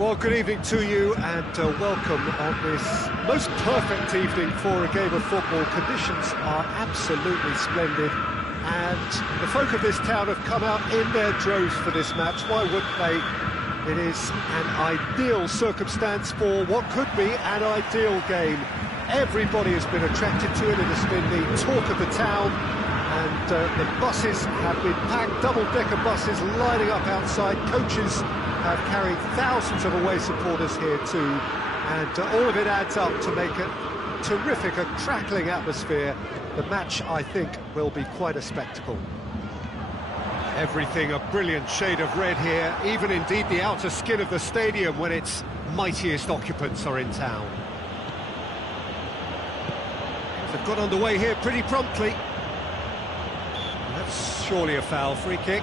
Well, good evening to you and welcome on this most perfect evening for a game of football. Conditions are absolutely splendid and the folk of this town have come out in their droves for this match. Why wouldn't they? It is an ideal circumstance for what could be an ideal game. Everybody has been attracted to it. It has been the talk of the town, and the buses have been packed, double-decker buses lining up outside. Coaches have carried thousands of away supporters here too, and all of it adds up to make a terrific, a crackling atmosphere. The match, I think, will be quite a spectacle. Everything a brilliant shade of red here, even indeed the outer skin of the stadium when its mightiest occupants are in town. They've got underway here pretty promptly. That's surely a foul. Free kick.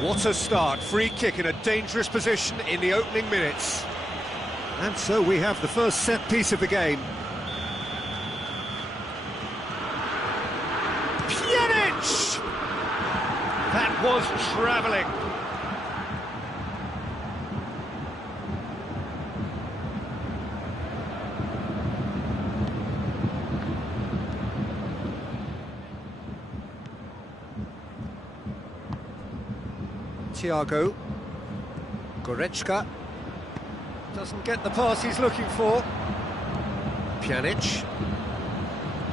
What a start. Free kick in a dangerous position in the opening minutes. And so we have the first set piece of the game. Pjanic! That was travelling. Thiago. Goretzka doesn't get the pass he's looking for. Pjanic.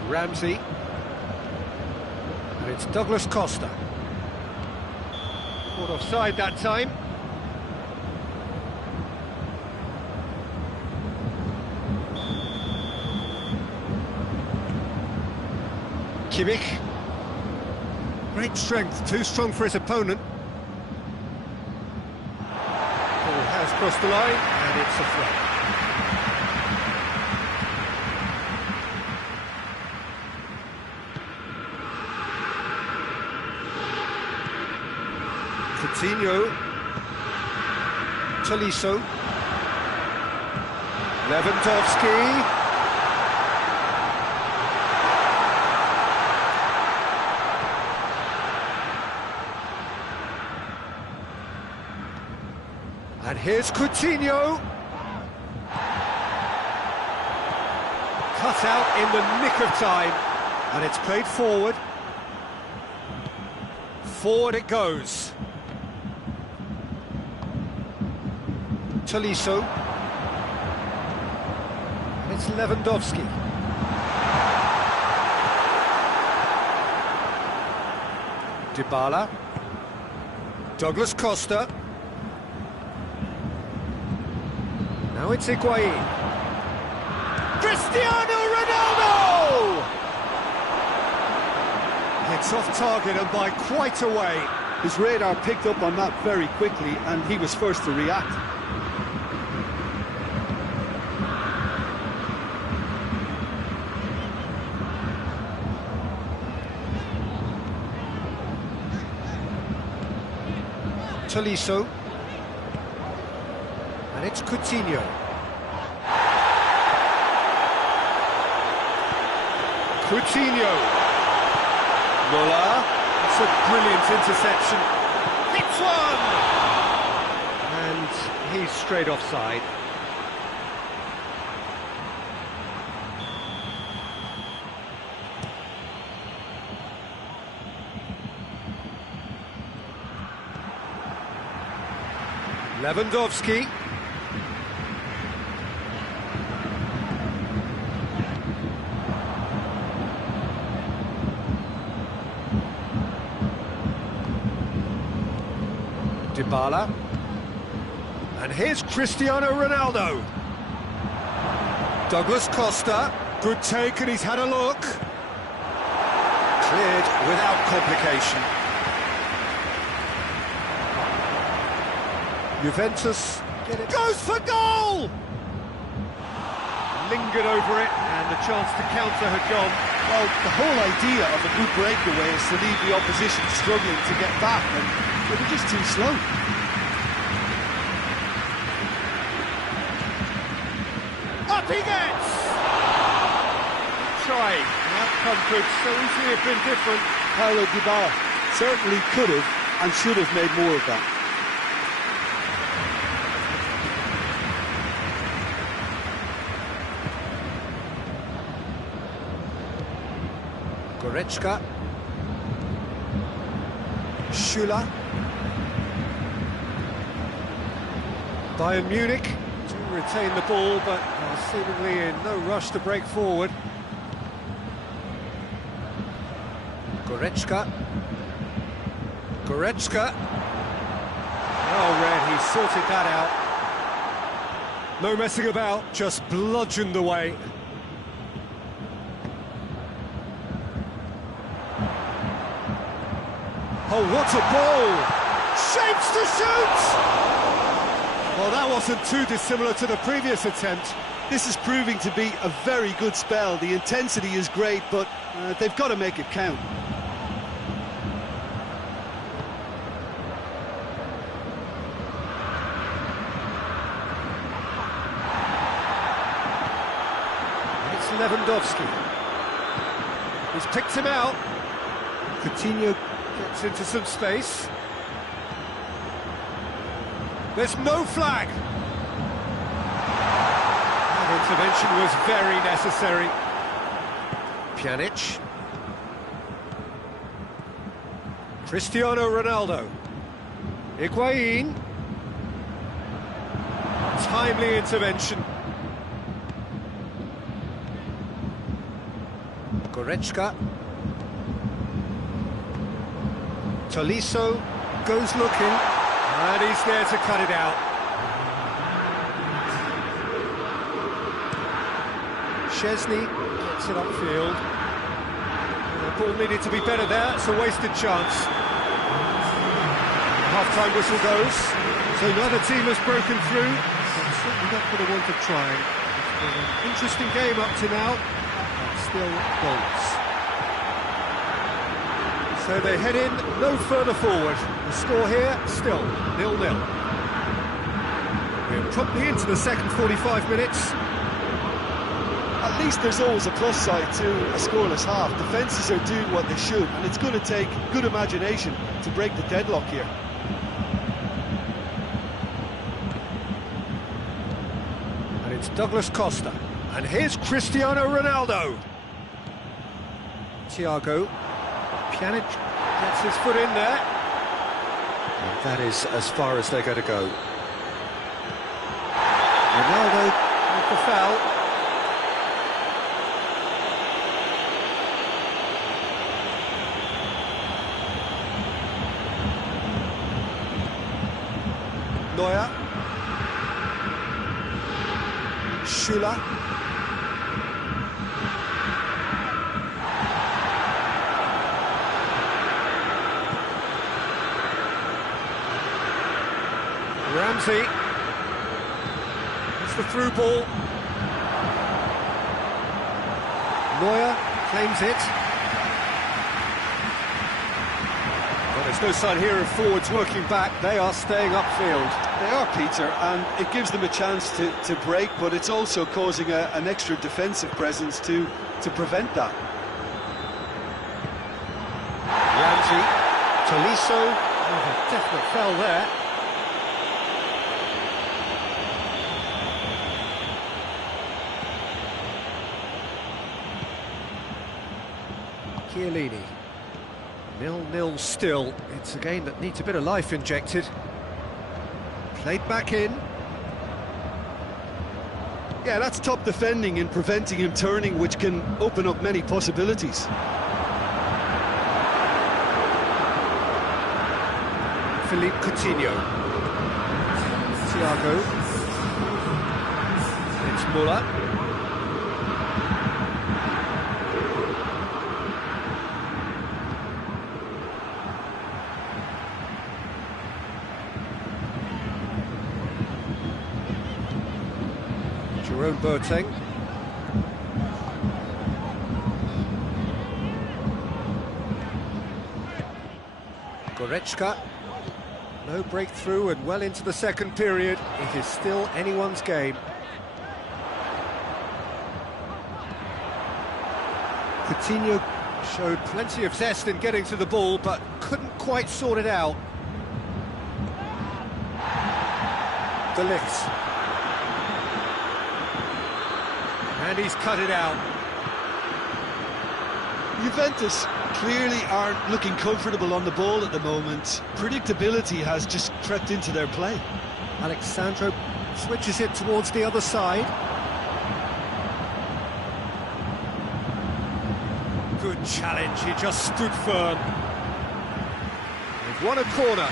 Ramsey. And it's Douglas Costa. Caught offside that time. Kimmich. Great strength, too strong for his opponent. Has crossed the line, and it's a throw. Coutinho, Tolisso, Lewandowski. And here's Coutinho. Cut out in the nick of time. And it's played forward. Forward it goes. Tolisso. And it's Lewandowski. Dybala. Douglas Costa. Now it's Higuain. Cristiano Ronaldo! It's off target and by quite a way. His radar picked up on that very quickly and he was first to react. Tolisso. And it's Coutinho. Coutinho. Muller. It's a brilliant interception. Hits one! And he's straight offside. Lewandowski. Dybala. And here's Cristiano Ronaldo. Douglas Costa. Good take and he's had a look. Cleared without complication. Juventus goes for goal! Lingered over it and the chance to counter had gone. Well, the whole idea of a good breakaway is to leave the opposition struggling to get back, and they were just too slow. Up he gets! Trying. The outcome could so easily have been different. Paulo Dybala certainly could have, and should have made more of that. Goretzka. Schüller. Bayern Munich to retain the ball, but are seemingly in no rush to break forward. Goretzka. Goretzka. Oh, Red, he sorted that out. No messing about, just bludgeoned away. Oh, what a ball! Shapes to shoot! Well, that wasn't too dissimilar to the previous attempt. This is proving to be a very good spell. The intensity is great, but they've got to make it count. It's Lewandowski. He's picked him out. Coutinho gets into some space. There's no flag. That intervention was very necessary. Pjanic. Cristiano Ronaldo. Higuain. Timely intervention. Goretzka. Tolisso goes looking, and he's there to cut it out. Szczesny gets it upfield. The ball needed to be better there, it's a wasted chance. Half-time whistle goes, so neither team has broken through. But certainly not going to want to try. It's been an interesting game up to now, and still goals. So they head in no further forward. The score here, still 0-0. We're promptly into the second 45 minutes. At least there's always a plus side to a scoreless half. Defences are doing what they should, and it's going to take good imagination to break the deadlock here. And it's Douglas Costa. And here's Cristiano Ronaldo. Thiago. Pjanic gets his foot in there. And that is as far as they're going to go. Ronaldo with the foul. Neuer. Schüller. Ramsey. It's the through ball. Neuer claims it. Well, there's no sign here of forwards working back. They are staying upfield. They are, Peter, and it gives them a chance to break, but it's also causing an extra defensive presence to prevent that. Ramsey. Tolisso. Oh, a definite foul there. Chiellini. 0-0 still. It's a game that needs a bit of life injected. Played back in. Yeah, that's top defending and preventing him turning, which can open up many possibilities. Philippe Coutinho. Thiago. It's Muller. Jerome Boateng. Goretzka. No breakthrough and well into the second period. It is still anyone's game. Coutinho showed plenty of zest in getting to the ball, but couldn't quite sort it out. Ligt. And he's cut it out. Juventus clearly aren't looking comfortable on the ball at the moment. Predictability has just crept into their play. Alexandro switches it towards the other side. Good challenge, he just stood firm. They've won a corner.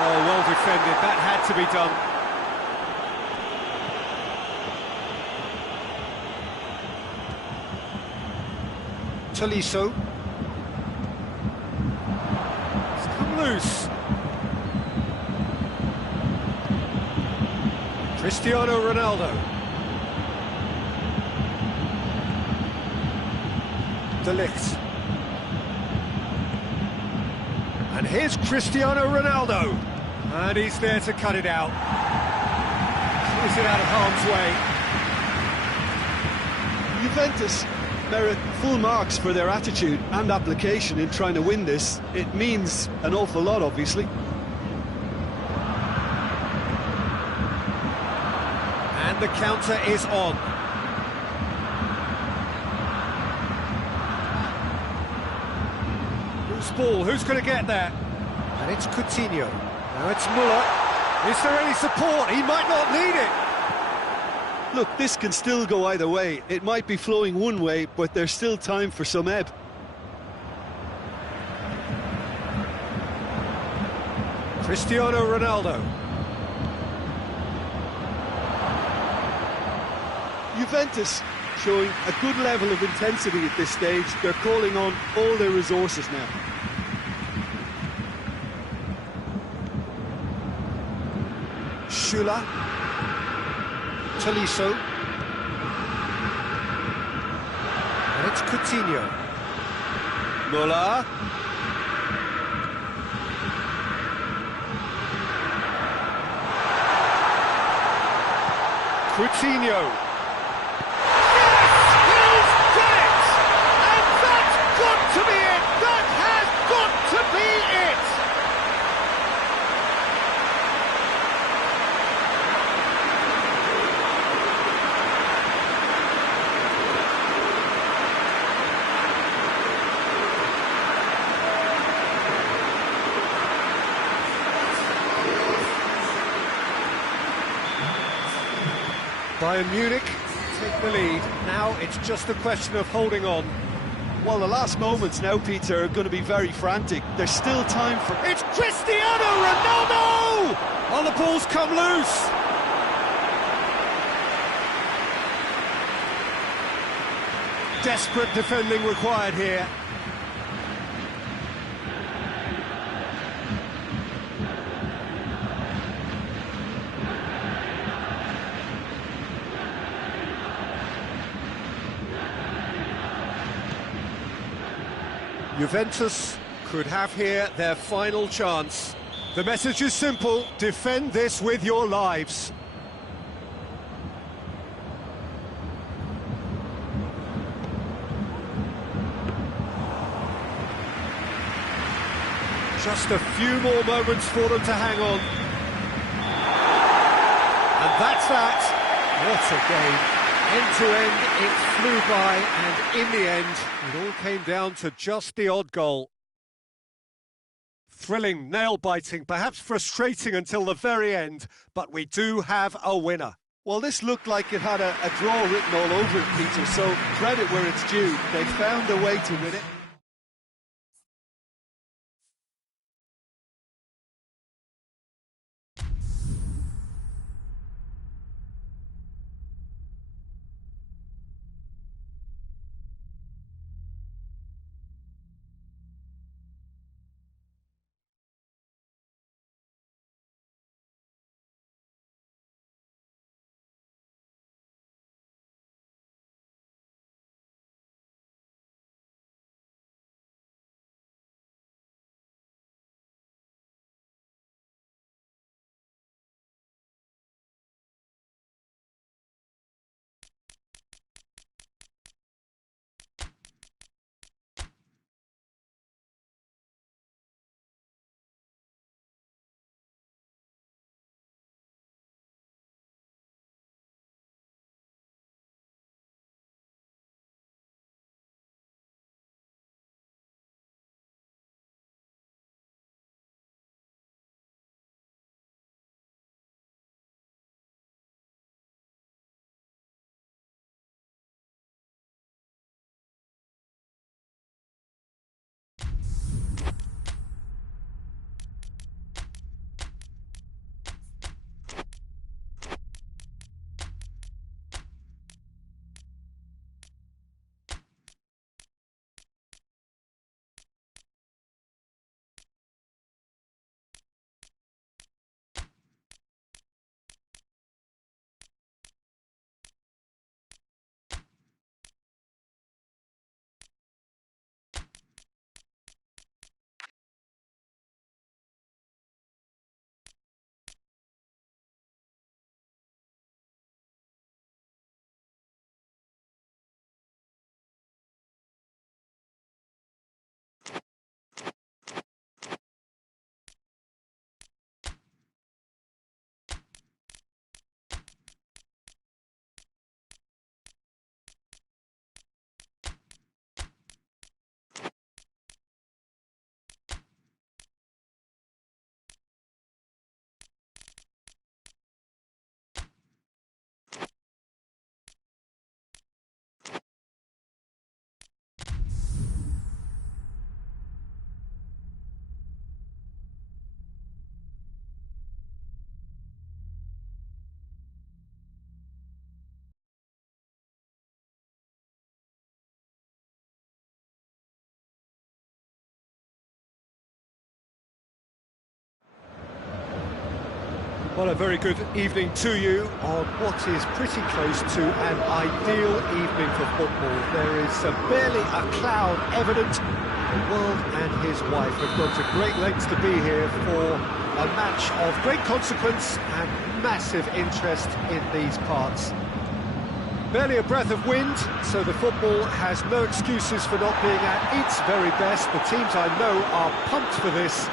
Oh, well defended, that had to be done. Tolisso. It's come loose. Cristiano Ronaldo. De Ligt. And here's Cristiano Ronaldo. And he's there to cut it out. Clears it out of harm's way. Juventus merit full marks for their attitude and application in trying to win this. It means an awful lot, obviously. And the counter is on. Who's ball? Who's going to get there? And it's Coutinho. Now it's Muller. Is there any support? He might not need it. Look, this can still go either way. It might be flowing one way, but there's still time for some ebb. Cristiano Ronaldo. Juventus showing a good level of intensity at this stage. They're calling on all their resources now. Schüller. Tolisso. And it's Coutinho. Muller. Coutinho. Yes! He's done it! And that's got to be it! That has got to be it! Bayern Munich take the lead. Now it's just a question of holding on. Well, the last moments now, Peter, are going to be very frantic. There's still time for... It's Cristiano Ronaldo! Oh, the ball's come loose. Desperate defending required here. Juventus could have here their final chance. The message is simple: defend this with your lives. Just a few more moments for them to hang on. And that's that. What a game. End to end, it flew by, and in the end, it all came down to just the odd goal. Thrilling, nail-biting, perhaps frustrating until the very end, but we do have a winner. Well, this looked like it had a draw written all over it, Peter, so credit where it's due. They found a way to win it. Well, a very good evening to you on what is pretty close to an ideal evening for football. There is barely a cloud evident. The world and his wife have gone to great lengths to be here for a match of great consequence and massive interest in these parts. Barely a breath of wind, so the football has no excuses for not being at its very best. The teams I know are pumped for this.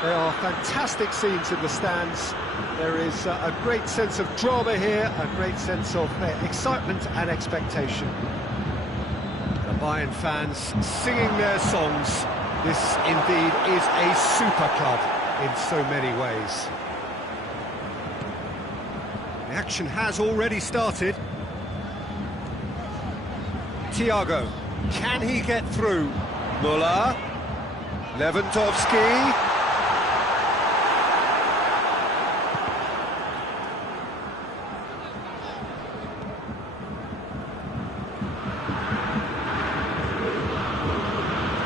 There are fantastic scenes in the stands. There is a great sense of drama here, a great sense of excitement and expectation. The Bayern fans singing their songs. This indeed is a super club in so many ways. The action has already started. Thiago, can he get through? Müller, Lewandowski.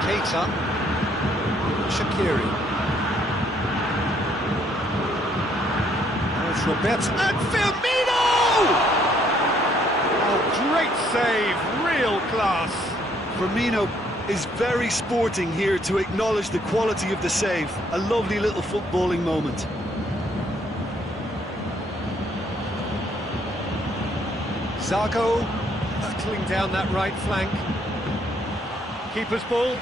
Keita, Shaqiri. Now it's Roberto and Firmino! Oh, great save, real class. Firmino is very sporting here to acknowledge the quality of the save. A lovely little footballing moment. Zago hurtling down that right flank. Keeper's ball.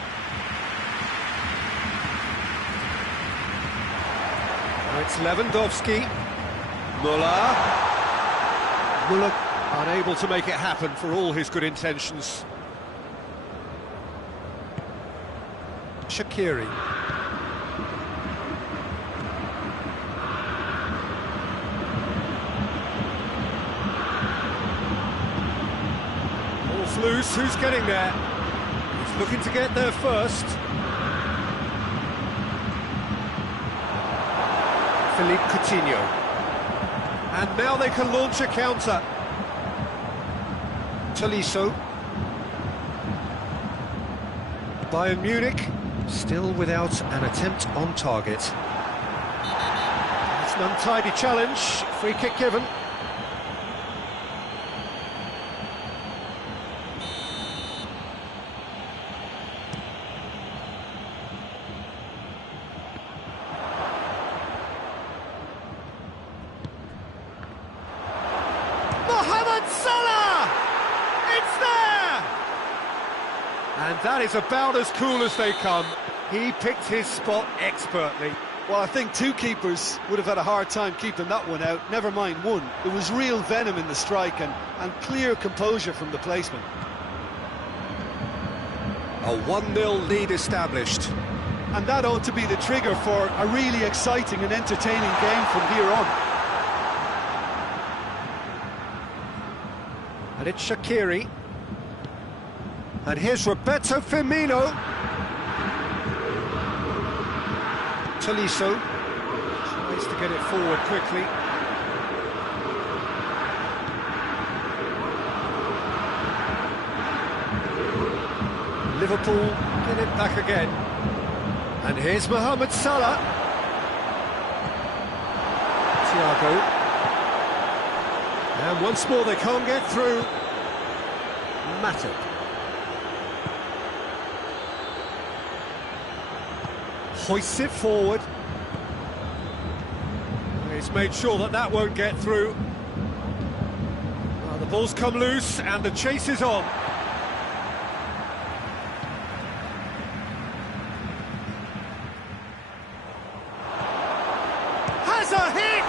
Now it's Lewandowski. Müller. Müller unable to make it happen for all his good intentions. Shaqiri. Ball's loose, who's getting there? He's looking to get there first. Philippe Coutinho. And now they can launch a counter. Tolisso. Bayern Munich still without an attempt on target. It's an untidy challenge, free kick given. And that is about as cool as they come. He picked his spot expertly. Well, I think two keepers would have had a hard time keeping that one out, never mind one. There was real venom in the strike and clear composure from the placement. A 1-0 lead established. And that ought to be the trigger for a really exciting and entertaining game from here on. And it's Shaqiri. And here's Roberto Firmino. Tolisso tries to get it forward quickly. Liverpool get it back again. And here's Mohamed Salah. Thiago. And once more they can't get through. Matip. Hoists it forward. He's made sure that that won't get through. Well, the ball's come loose and the chase is on. Has a hit!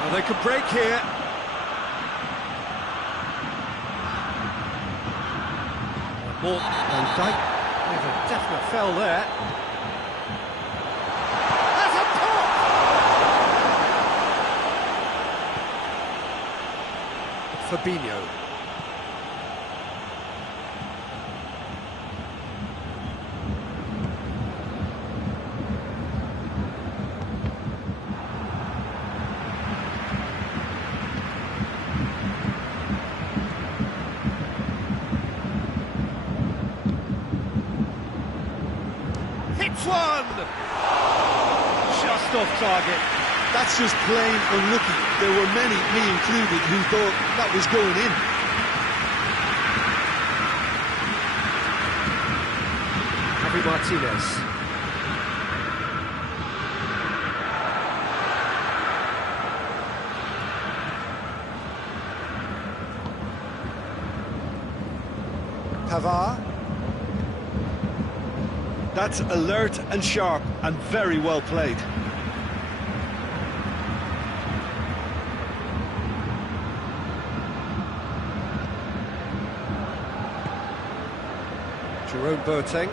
Well, they can break here. Van Dijk with a definite fell there. That's a pop! Fabinho. Hits one! off target. That's just plain unlucky. There were many, me included, who thought that was going in. Javi Martinez. Pavard. That's alert and sharp and very well played. Jerome Boateng.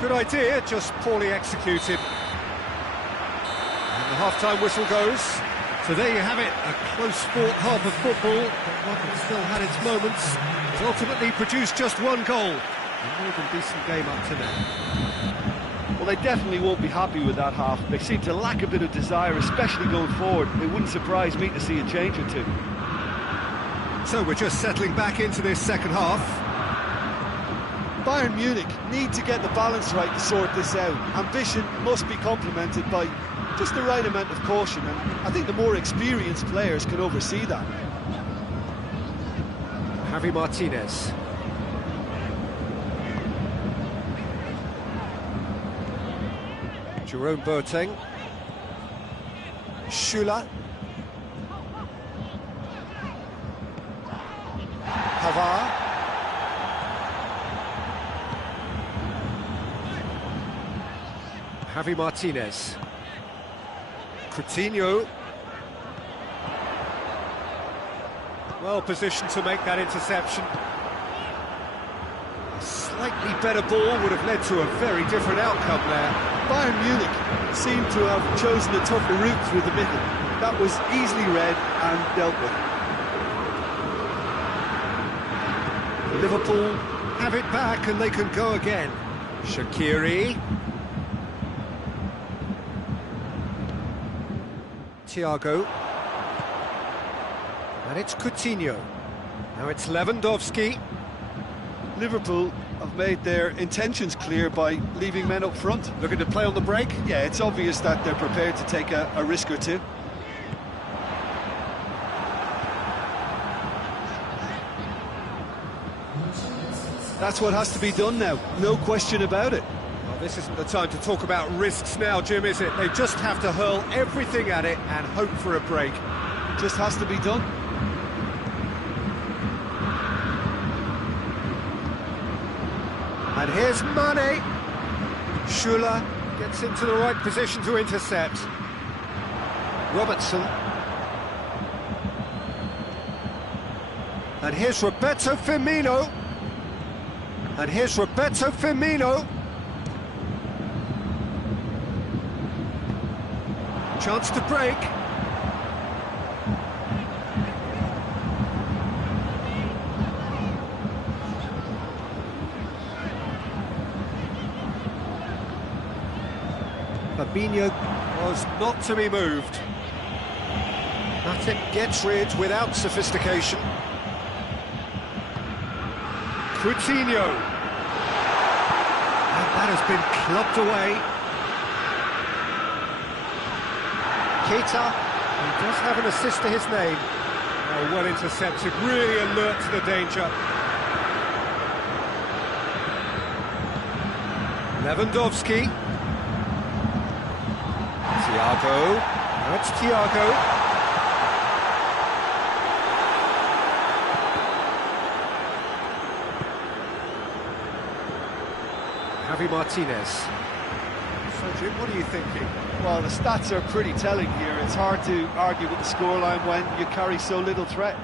Good idea, just poorly executed. And the half-time whistle goes. So there you have it, a close-fought half of football, but one that still had its moments. It ultimately produced just one goal. A more than decent game up to now. Well, they definitely won't be happy with that half. They seem to lack a bit of desire, especially going forward. It wouldn't surprise me to see a change or two. So we're just settling back into this second half. Bayern Munich need to get the balance right to sort this out. Ambition must be complemented by just the right amount of caution, and I think the more experienced players can oversee that. Javi Martinez. Jerome Boateng. Schüller. Pavard. Javi Martinez. Coutinho. Well positioned to make that interception. A slightly better ball would have led to a very different outcome there. Bayern Munich seemed to have chosen a tougher route through the middle. That was easily read and dealt with. Liverpool have it back and they can go again. Shaqiri. Thiago. And it's Coutinho. Now it's Lewandowski. Liverpool have made their intentions clear by leaving men up front. Looking to play on the break. Yeah, it's obvious that they're prepared to take a risk or two. That's what has to be done now, no question about it. Well, this isn't the time to talk about risks now, Jim, is it? They just have to hurl everything at it and hope for a break. It just has to be done. And here's Mane. Schüller gets into the right position to intercept. Robertson. And here's Roberto Firmino. And here's Roberto Firmino. Chance to break. Fabinho was not to be moved. Matip gets rid without sophistication. Coutinho. And that has been clubbed away. Keita, he does have an assist to his name. Oh, well intercepted, really alert to the danger. Lewandowski. Thiago. Now it's Thiago. Javi Martinez. So, Jim, what are you thinking? Well, the stats are pretty telling here. It's hard to argue with the scoreline when you carry so little threat.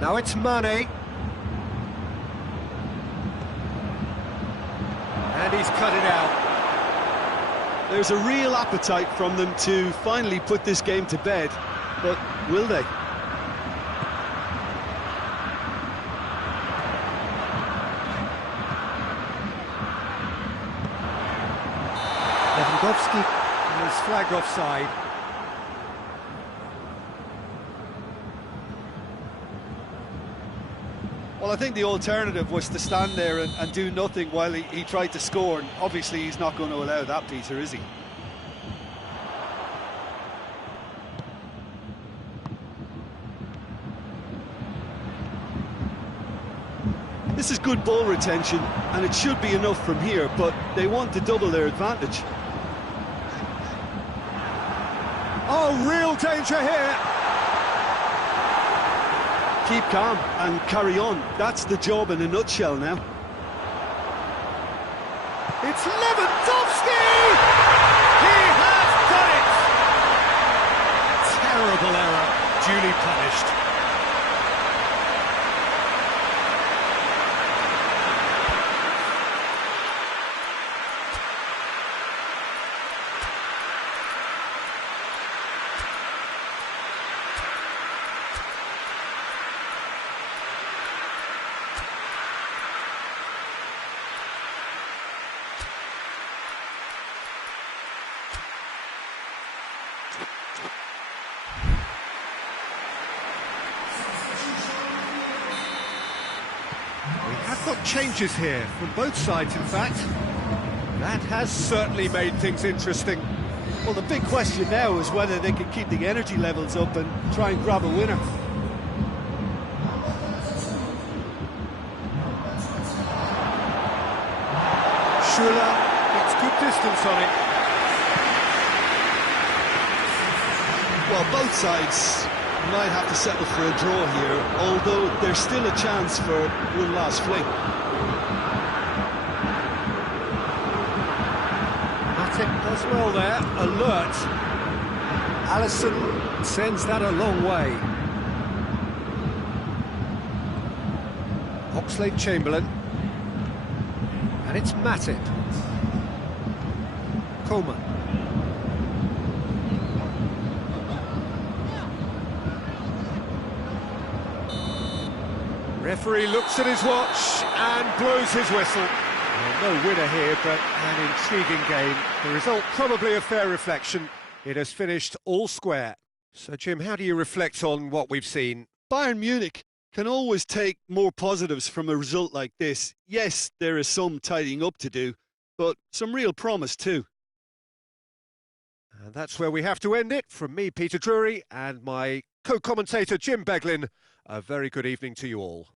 Now it's Mane. And he's cut it out. There's a real appetite from them to finally put this game to bed, but will they? Lewandowski is flagged offside. Well, I think the alternative was to stand there and do nothing while he tried to score, and obviously he's not going to allow that, Peter, is he? This is good ball retention, and it should be enough from here, but they want to double their advantage. Oh, real danger here! Keep calm and carry on. That's the job in a nutshell now. It's Lewandowski! He has done it! Terrible error, duly punished. We have got changes here, from both sides in fact. That has certainly made things interesting. Well, the big question now is whether they can keep the energy levels up and try and grab a winner. Schuller gets good distance on it. Well, both sides might have to settle for a draw here, although there's still a chance for one last fling. Matip does well there, alert. Alisson sends that a long way. Oxlade-Chamberlain. And it's Matip. Coleman. Referee looks at his watch and blows his whistle. Well, no winner here, but an intriguing game. The result probably a fair reflection. It has finished all square. So, Jim, how do you reflect on what we've seen? Bayern Munich can always take more positives from a result like this. Yes, there is some tidying up to do, but some real promise too. And that's where we have to end it. From me, Peter Drury, and my co-commentator, Jim Beglin, a very good evening to you all.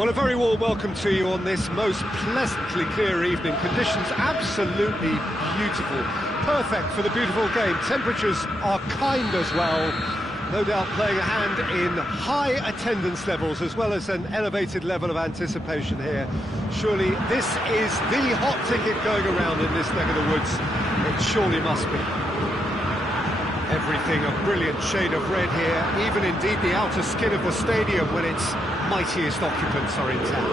Well, a very warm welcome to you on this most pleasantly clear evening. Conditions absolutely beautiful. Perfect for the beautiful game. Temperatures are kind as well. No doubt playing a hand in high attendance levels as well as an elevated level of anticipation here. Surely this is the hot ticket going around in this neck of the woods. It surely must be. Everything a brilliant shade of red here, even indeed the outer skin of the stadium when its mightiest occupants are in town.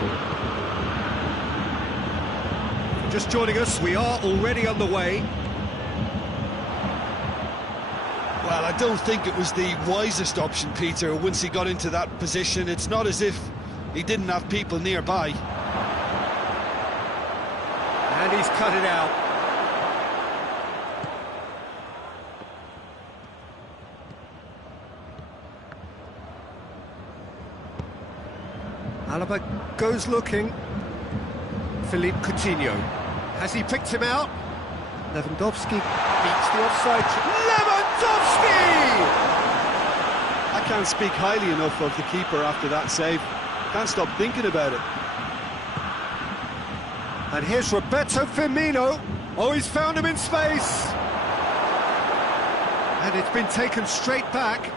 Just joining us, we are already underway. Well, I don't think it was the wisest option, Peter, once he got into that position. It's not as if he didn't have people nearby. And he's cut it out. Alaba goes looking. Philippe Coutinho. Has he picked him out? Lewandowski beats the offside. Lewandowski! I can't speak highly enough of the keeper after that save. Can't stop thinking about it. And here's Roberto Firmino. Oh, he's found him in space. And it's been taken straight back.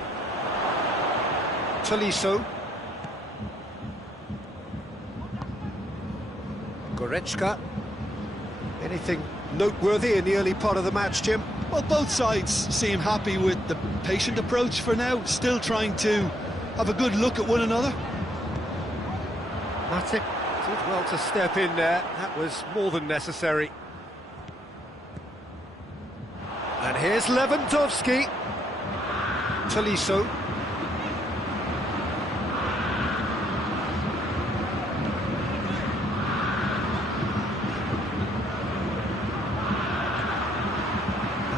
Tolisso. Goretzka. Anything noteworthy in the early part of the match, Jim? Well, both sides seem happy with the patient approach for now, still trying to have a good look at one another. Matip did well to step in there. That was more than necessary. And here's Lewandowski. Tolisso.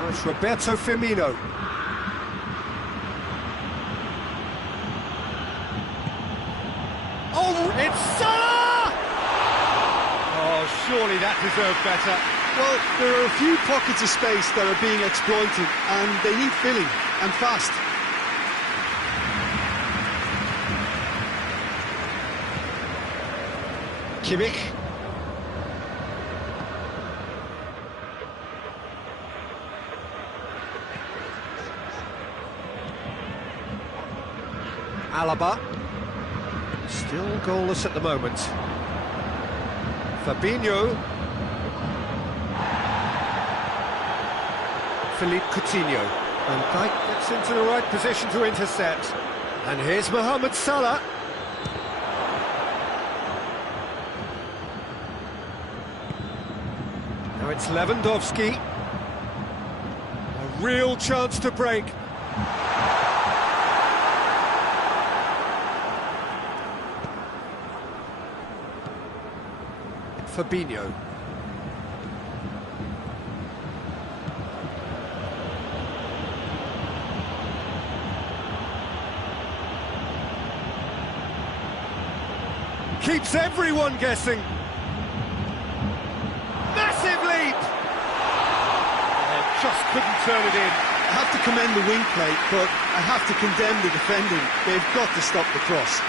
It's Roberto Firmino. Oh, it's Salah! Oh, surely that deserved better. Well, there are a few pockets of space that are being exploited, and they need filling, and fast. Kimmich. Alaba, still goalless at the moment. Fabinho. Philippe Coutinho. And Dijk gets into the right position to intercept. And here's Mohamed Salah. Now it's Lewandowski. A real chance to break. Fabinho. Keeps everyone guessing. Massive leap! Oh, just couldn't turn it in. I have to commend the wing play, but I have to condemn the defending. They've got to stop the cross.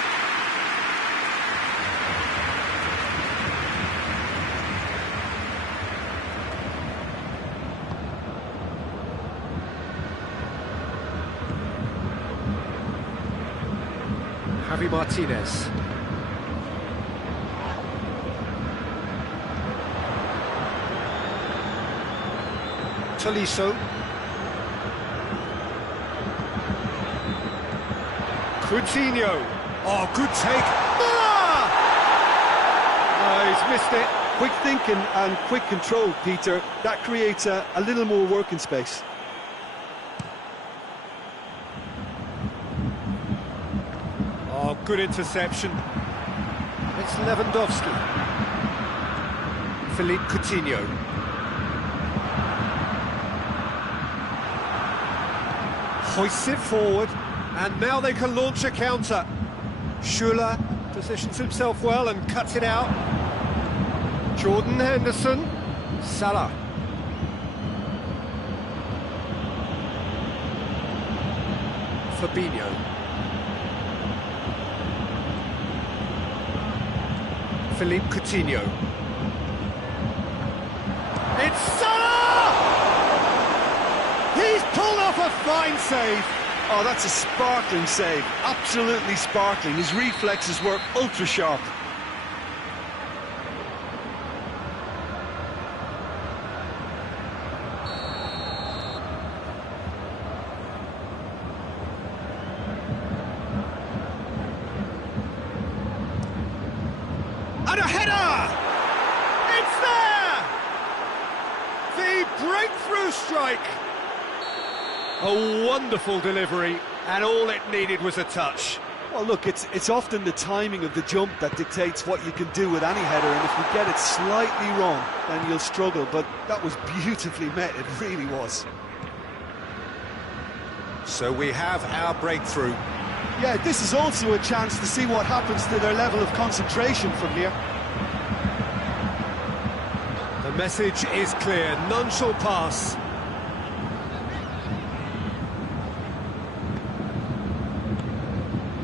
Javi Martinez. Tolisso. Coutinho. Oh, good take. Ah! Oh, he's missed it. Quick thinking and quick control, Peter. That creates a little more working space. Oh, good interception. It's Lewandowski. Philippe Coutinho. Hoists it forward, and now they can launch a counter. Schuller positions himself well and cuts it out. Jordan Henderson. Salah. Fabinho. Philippe Coutinho. It's Salah! He's pulled off a fine save. Oh, that's a sparkling save. Absolutely sparkling. His reflexes were ultra sharp. And a header! It's there! The breakthrough strike! A wonderful delivery, and all it needed was a touch. Well, look, it's often the timing of the jump that dictates what you can do with any header, and if you get it slightly wrong, then you'll struggle, but that was beautifully met, it really was. So we have our breakthrough. Yeah, this is also a chance to see what happens to their level of concentration from here. The message is clear, none shall pass.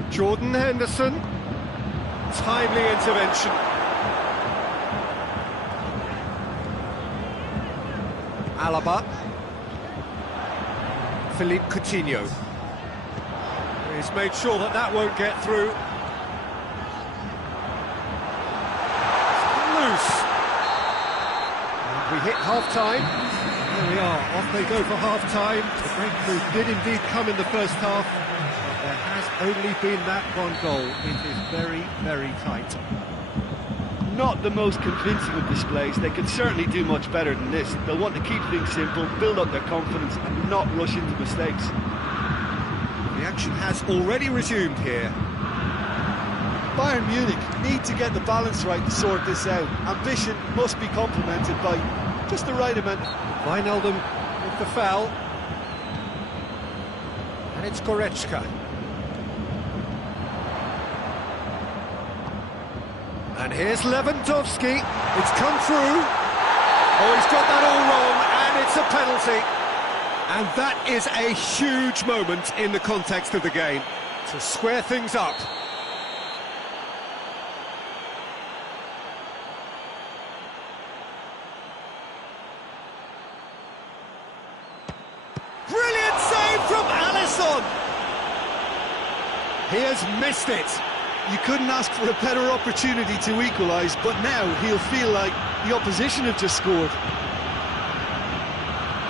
Jordan Henderson, timely intervention. Alaba. Philippe Coutinho. He's made sure that that won't get through. Loose. And we hit half-time. There we are, off they go for half-time. The breakthrough did indeed come in the first half. But there has only been that one goal. It is very, very tight. Not the most convincing of displays. They could certainly do much better than this. They'll want to keep things simple, build up their confidence and not rush into mistakes. The action has already resumed here. Bayern Munich need to get the balance right to sort this out. Ambition must be complemented by just the right amount. Wijnaldum with the foul. And it's Goretzka. And here's Lewandowski. It's come through. Oh, he's got that all wrong, and it's a penalty. And that is a huge moment in the context of the game, to square things up. Brilliant save from Alisson! He has missed it. You couldn't ask for a better opportunity to equalise, but now he'll feel like the opposition have just scored.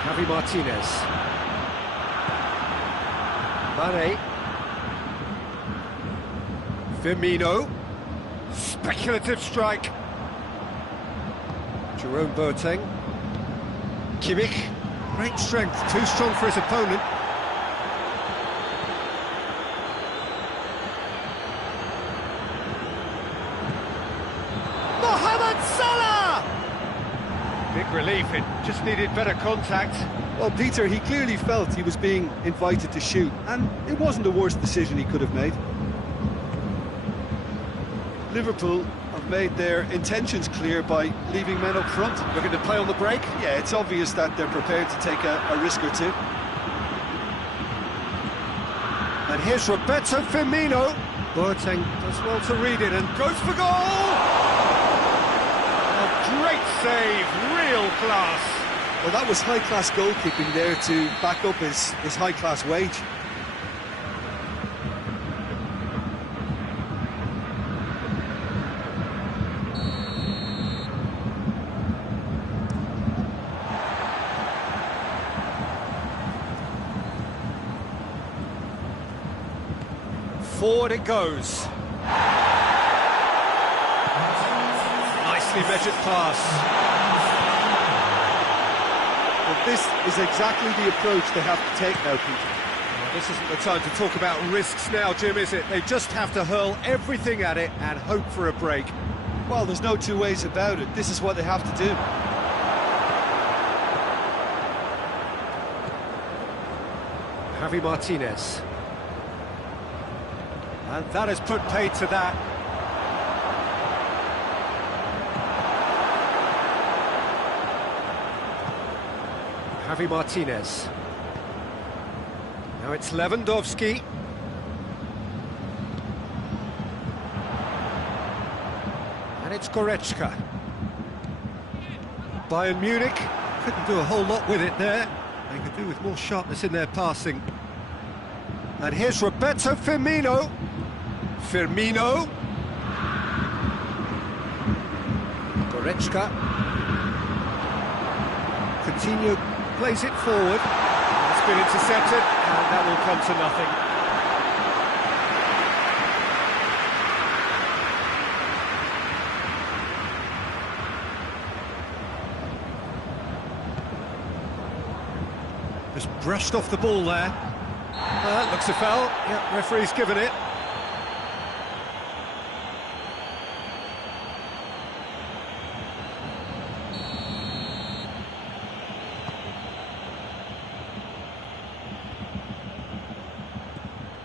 Javi Martinez. Mane. Firmino. Speculative strike. Jerome Boateng. Kimmich. Great strength, too strong for his opponent. Big relief, it just needed better contact. Well, Peter, he clearly felt he was being invited to shoot, and it wasn't the worst decision he could have made. Liverpool have made their intentions clear by leaving men up front. Looking to play on the break? Yeah, it's obvious that they're prepared to take a risk or two. And here's Roberto Firmino. Boateng does well to read it and goes for goal! Great save, real class. Well, that was high-class goalkeeping there to back up his high-class wage. Forward it goes. Nicely measured pass. But this is exactly the approach they have to take now, Peter. Well, this isn't the time to talk about risks now, Jim, is it? They just have to hurl everything at it and hope for a break. Well, there's no two ways about it. This is what they have to do. Javi Martinez. And that has put paid to that. Javi Martinez. Now it's Lewandowski. And It's Goretzka. Bayern Munich couldn't do a whole lot with it there. They could do with more sharpness in their passing. And here's Roberto Firmino. Firmino. Goretzka. Coutinho plays it forward. It's been intercepted, and that will come to nothing. Just brushed off the ball there. Looks a foul. Yeah, referee's given it.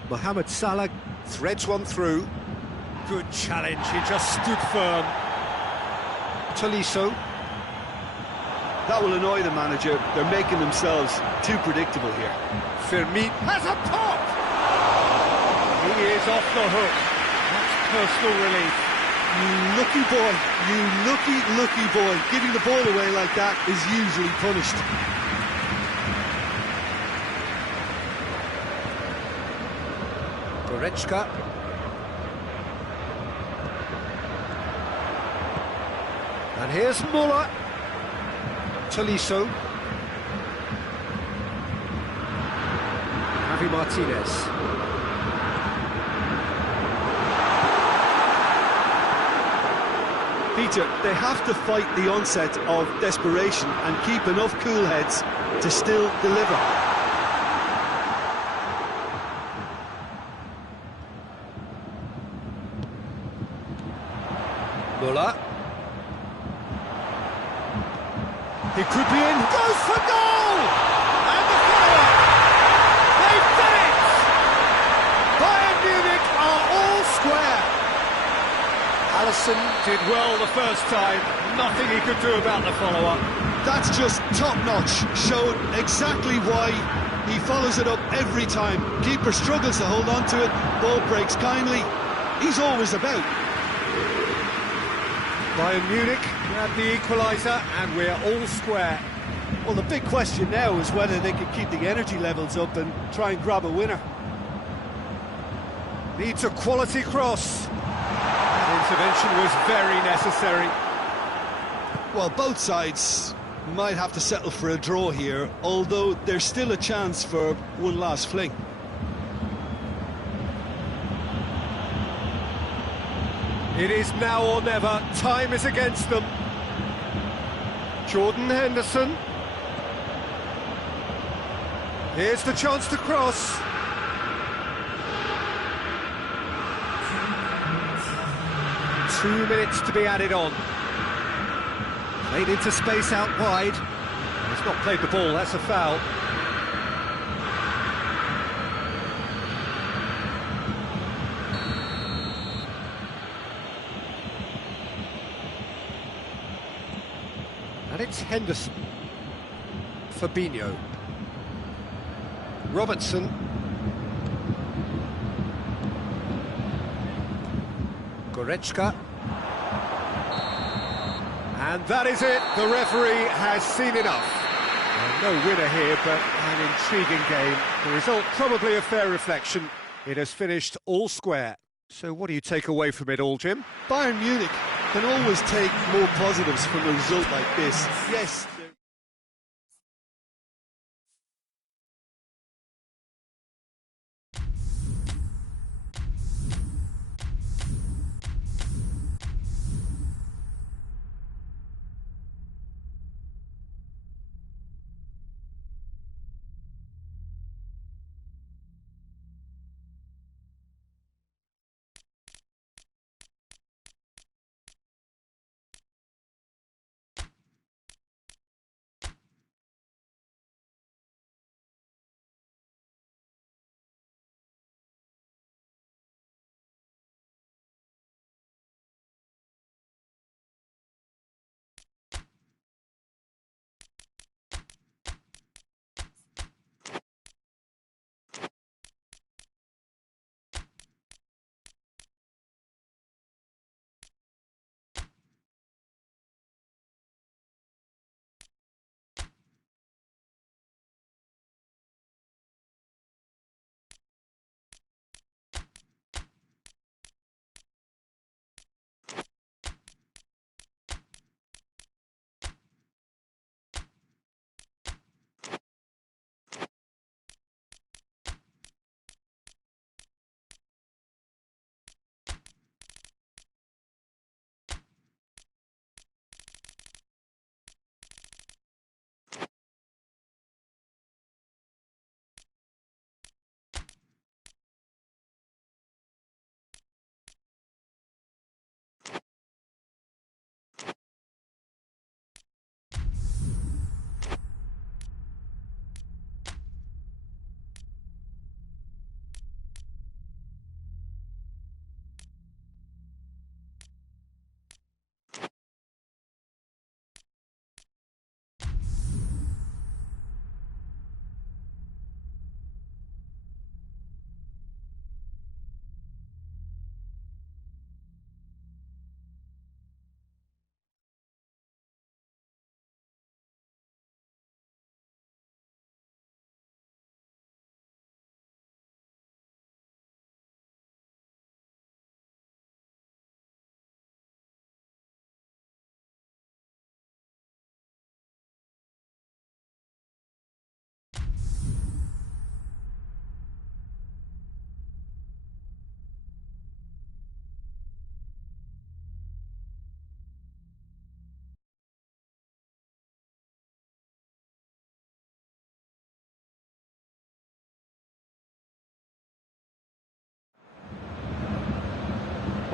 Mohamed Salah threads one through. Good challenge, he just stood firm. Tolisso. That will annoy the manager. They're making themselves too predictable here. Firmino has a pop! He is off the hook. That's personal relief. You lucky boy, you lucky boy. Giving the ball away like that is usually punished. Goretzka. And here's Muller. Tolisso. Javi Martinez. Peter, they have to fight the onset of desperation and keep enough cool heads to still deliver. Muller. He could be in. Goes for goal! And the follow-up! They've done it! Bayern Munich are all square. Alisson did well the first time. Nothing he could do about the follow-up. That's just top-notch. Showed exactly why he follows it up every time. Keeper struggles to hold on to it. Ball breaks kindly. He's always about. Bayern Munich grab the equaliser, and we're all square. Well, the big question now is whether they can keep the energy levels up and try and grab a winner. Needs a quality cross. That intervention was very necessary. Well, both sides might have to settle for a draw here, although there's still a chance for one last fling. It is now or never. Time is against them. Jordan Henderson. Here's the chance to cross. Two minutes to be added on. Played into space out wide. He's not played the ball, that's a foul. And it's Henderson. Fabinho. Robertson. Goretzka. And that is it. The referee has seen enough. No winner here, but an intriguing game. The result probably a fair reflection. It has finished all square. So what do you take away from it all, Jim? Bayern Munich can always take more positives from a result like this. Yes,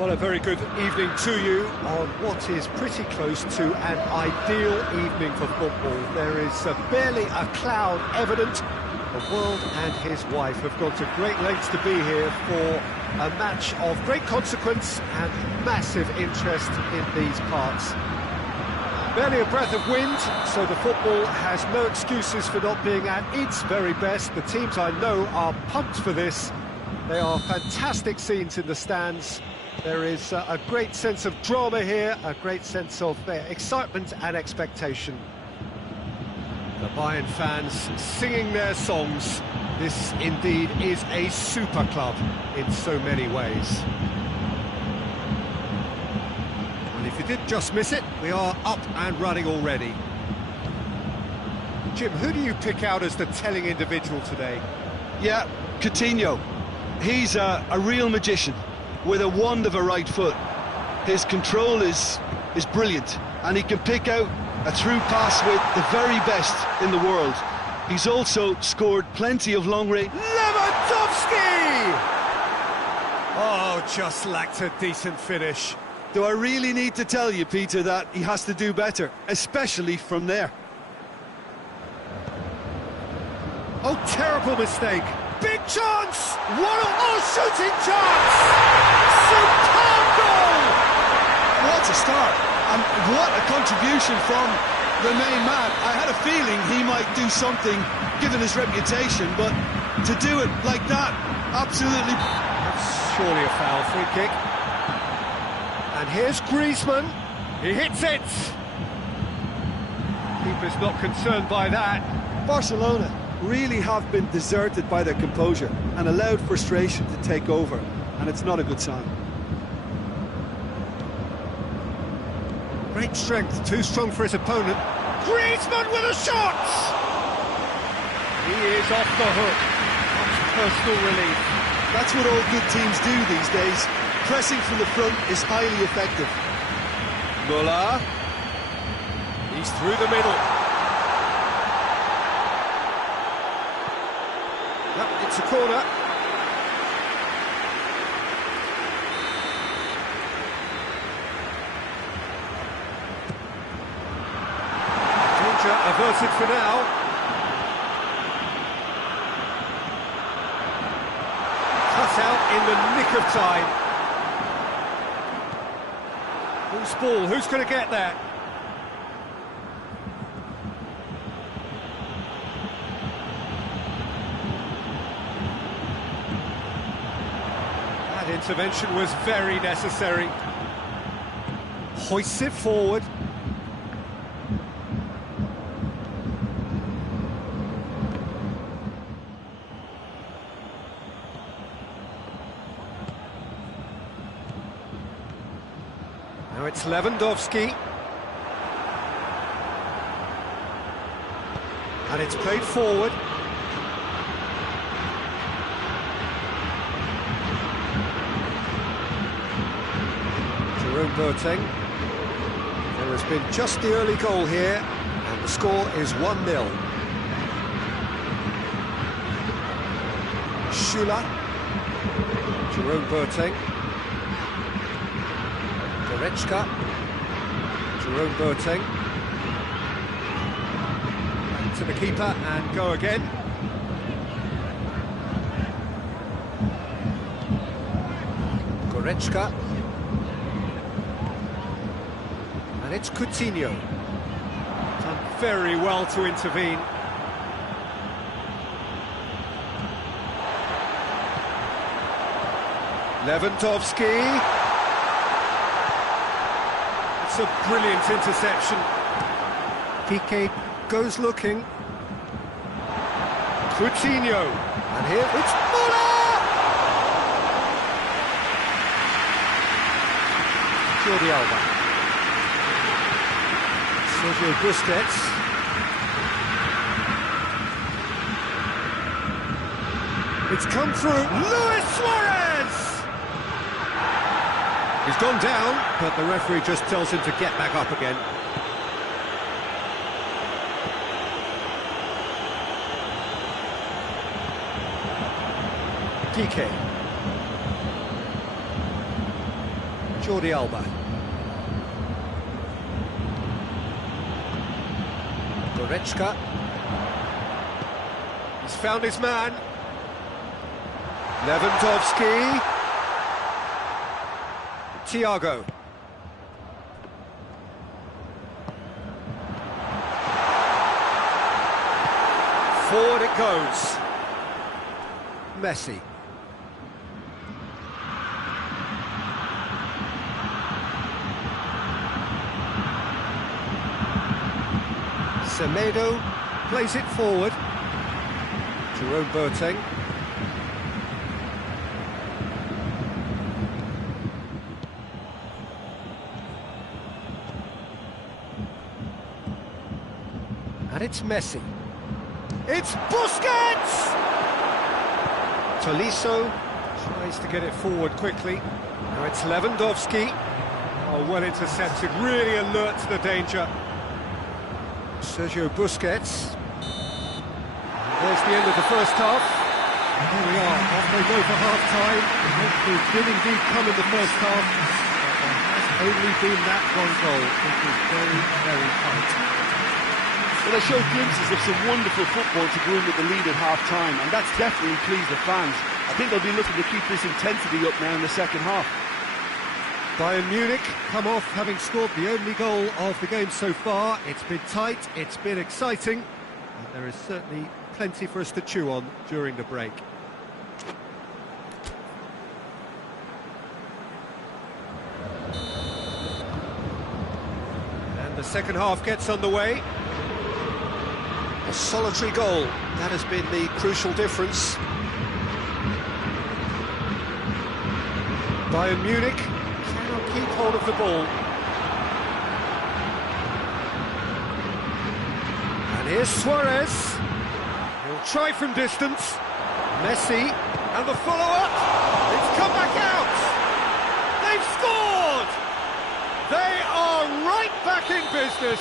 Well, a very good evening to you on what is pretty close to an ideal evening for football. There is barely a cloud evident. The world and his wife have gone to great lengths to be here for a match of great consequence and massive interest in these parts. Barely a breath of wind, so the football has no excuses for not being at its very best. The teams I know are pumped for this. They are fantastic scenes in the stands. There is a great sense of drama here, a great sense of excitement and expectation. The Bayern fans singing their songs. This indeed is a super club in so many ways. And if you did just miss it, we are up and running already. Jim, who do you pick out as the telling individual today? Yeah, Coutinho. He's a real magician with a wand of a right foot. His control is brilliant, and he can pick out a through pass with the very best in the world. He's also scored plenty of long-range... Lewandowski! Oh, just lacked a decent finish. Do I really need to tell you, Peter, that he has to do better, especially from there? Oh, terrible mistake. Big chance! What a shooting chance! Superb goal! What a start, and what a contribution from the main man. I had a feeling he might do something, given his reputation, but to do it like that, absolutely... That's surely a foul. Free kick. And here's Griezmann. He hits it! Keeper's not concerned by that. Barcelona really have been deserted by their composure and allowed frustration to take over, and it's not a good sign. Great strength, too strong for his opponent. Griezmann with a shot! He is off the hook. That's personal relief. That's what all good teams do these days. Pressing from the front is highly effective. Muller. He's through the middle. Yep, it's a corner. Danger averted for now. Cut out in the nick of time. Who's ball? Who's going to get that? That intervention was very necessary. Hoists it forward. Now it's Lewandowski. And it's played forward. Jerome Boateng. There has been just the early goal here, and the score is 1-0. Schüller. Jerome Boateng. Goretzka. Jerome Boateng. Back to the keeper and go again. Goretzka. And it's Coutinho. Done very well to intervene. Lewandowski. It's a brilliant interception. Piqué goes looking. Coutinho. And here it's Muller! Jordi Alba. Sergio Busquets. It's come through. Luis Suarez! He's gone down, but the referee just tells him to get back up again. Piqué. Jordi Alba. Goretzka. He's found his man. Lewandowski. Thiago. Forward it goes. Messi. Semedo plays it forward. Jerome Boateng. And it's Messi. It's Busquets! Tolisso tries to get it forward quickly. Now it's Lewandowski. Oh, well intercepted, really alert to the danger. Sergio Busquets. There's the end of the first half. And here we are, off they go for half-time. It did indeed come in the first half, but there has only been that one goal. It was very, very tight. Well, they showed glimpses of some wonderful football to go in with the lead at half-time, and that's definitely pleased the fans. I think they'll be looking to keep this intensity up now in the second half. Bayern Munich come off having scored the only goal of the game so far. It's been tight, it's been exciting, and there is certainly plenty for us to chew on during the break. And the second half gets underway. A solitary goal, that has been the crucial difference. Bayern Munich cannot keep hold of the ball. And here's Suarez. He'll try from distance. Messi, and the follow-up. It's come back out. They've scored. They are right back in business.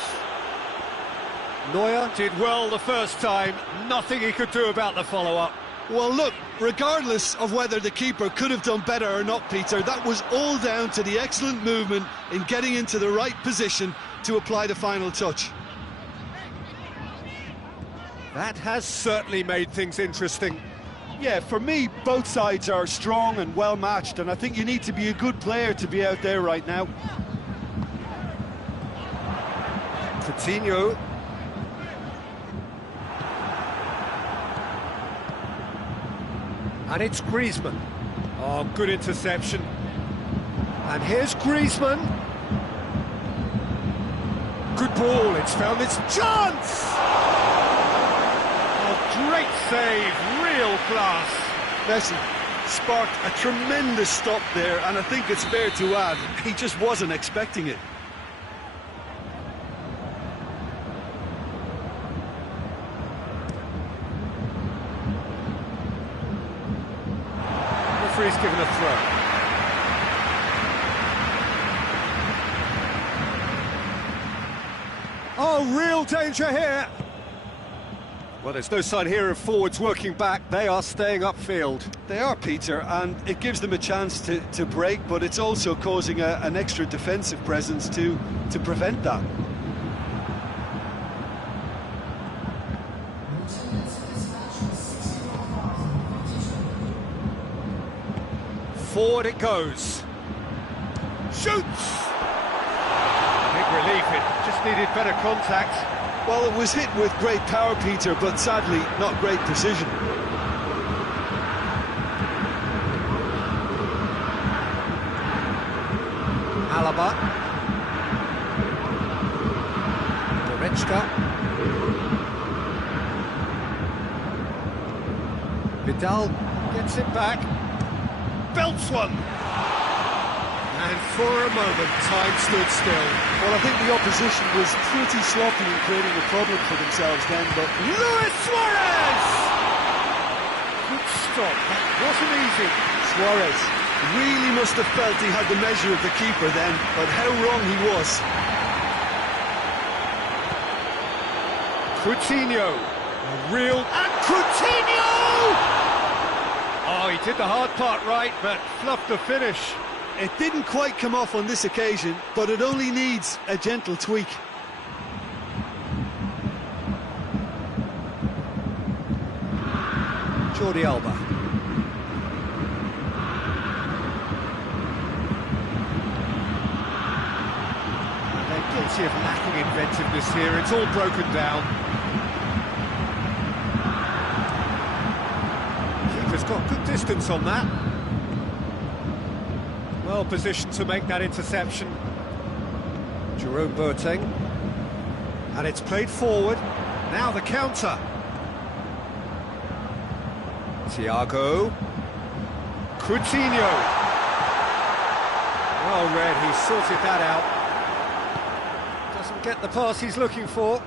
Neuer did well the first time. Nothing he could do about the follow-up. Well, look, regardless of whether the keeper could have done better or not, Peter, that was all down to the excellent movement in getting into the right position to apply the final touch. That has certainly made things interesting. Yeah, for me, both sides are strong and well matched, and I think you need to be a good player to be out there right now. Coutinho. And it's Griezmann. Oh, good interception. And here's Griezmann. Good ball, it's found its chance! Oh, great save, real class. Messi sparked a tremendous stop there, and I think it's fair to add, he just wasn't expecting it. Referee's given a throw. Oh, real danger here. Well, there's no sign here of forwards working back. They are staying upfield. They are, Peter, and it gives them a chance to break, but it's also causing an extra defensive presence to prevent that. Forward it goes. Shoots! Big relief, it just needed better contact. Well, it was hit with great power, Peter, but sadly, not great precision. Alaba. Goretzka. Vidal gets it back. Belts one! And for a moment, time stood still. Well, I think the opposition was pretty sloppy in creating a problem for themselves then, but... Luis Suarez! Good stop, that wasn't easy. Suarez really must have felt he had the measure of the keeper then, but how wrong he was. Coutinho, a real... And Coutinho! Oh, he did the hard part right, but fluffed the finish. It didn't quite come off on this occasion, but it only needs a gentle tweak. Jordi Alba. They're guilty of lacking inventiveness here. It's all broken down. Keeper's got good distance on that. Well positioned to make that interception. Jerome Boateng. And it's played forward. Now the counter. Thiago. Coutinho. Well read, he sorted that out. Doesn't get the pass he's looking for.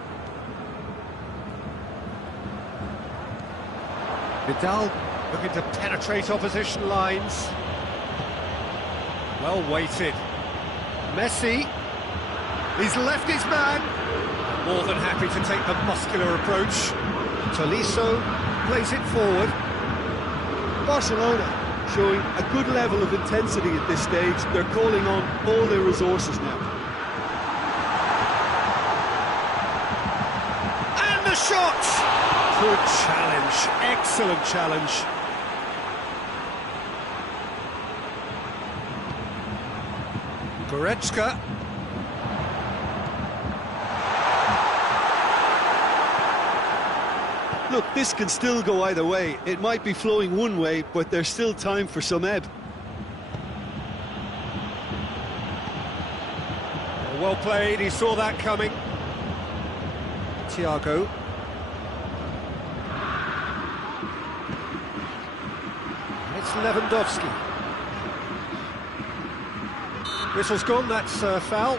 Vidal looking to penetrate opposition lines. Well weighted. Messi. He's left his man. More than happy to take the muscular approach. Tolisso plays it forward. Barcelona showing a good level of intensity at this stage. They're calling on all their resources now. And the shot! Good challenge, excellent challenge. Goretzka. Look, this can still go either way. It might be flowing one way, but there's still time for some ebb. Well played, he saw that coming. Thiago. It's Lewandowski. Whistle's gone, that's foul.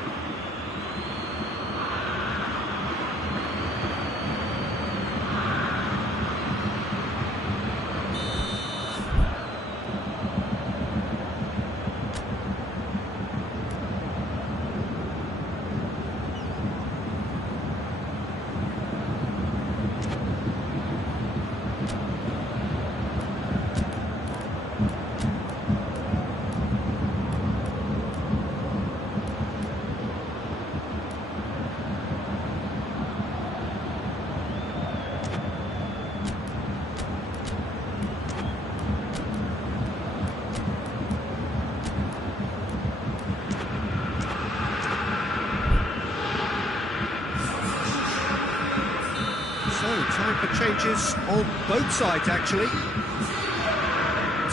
So, time for changes on both sides, actually.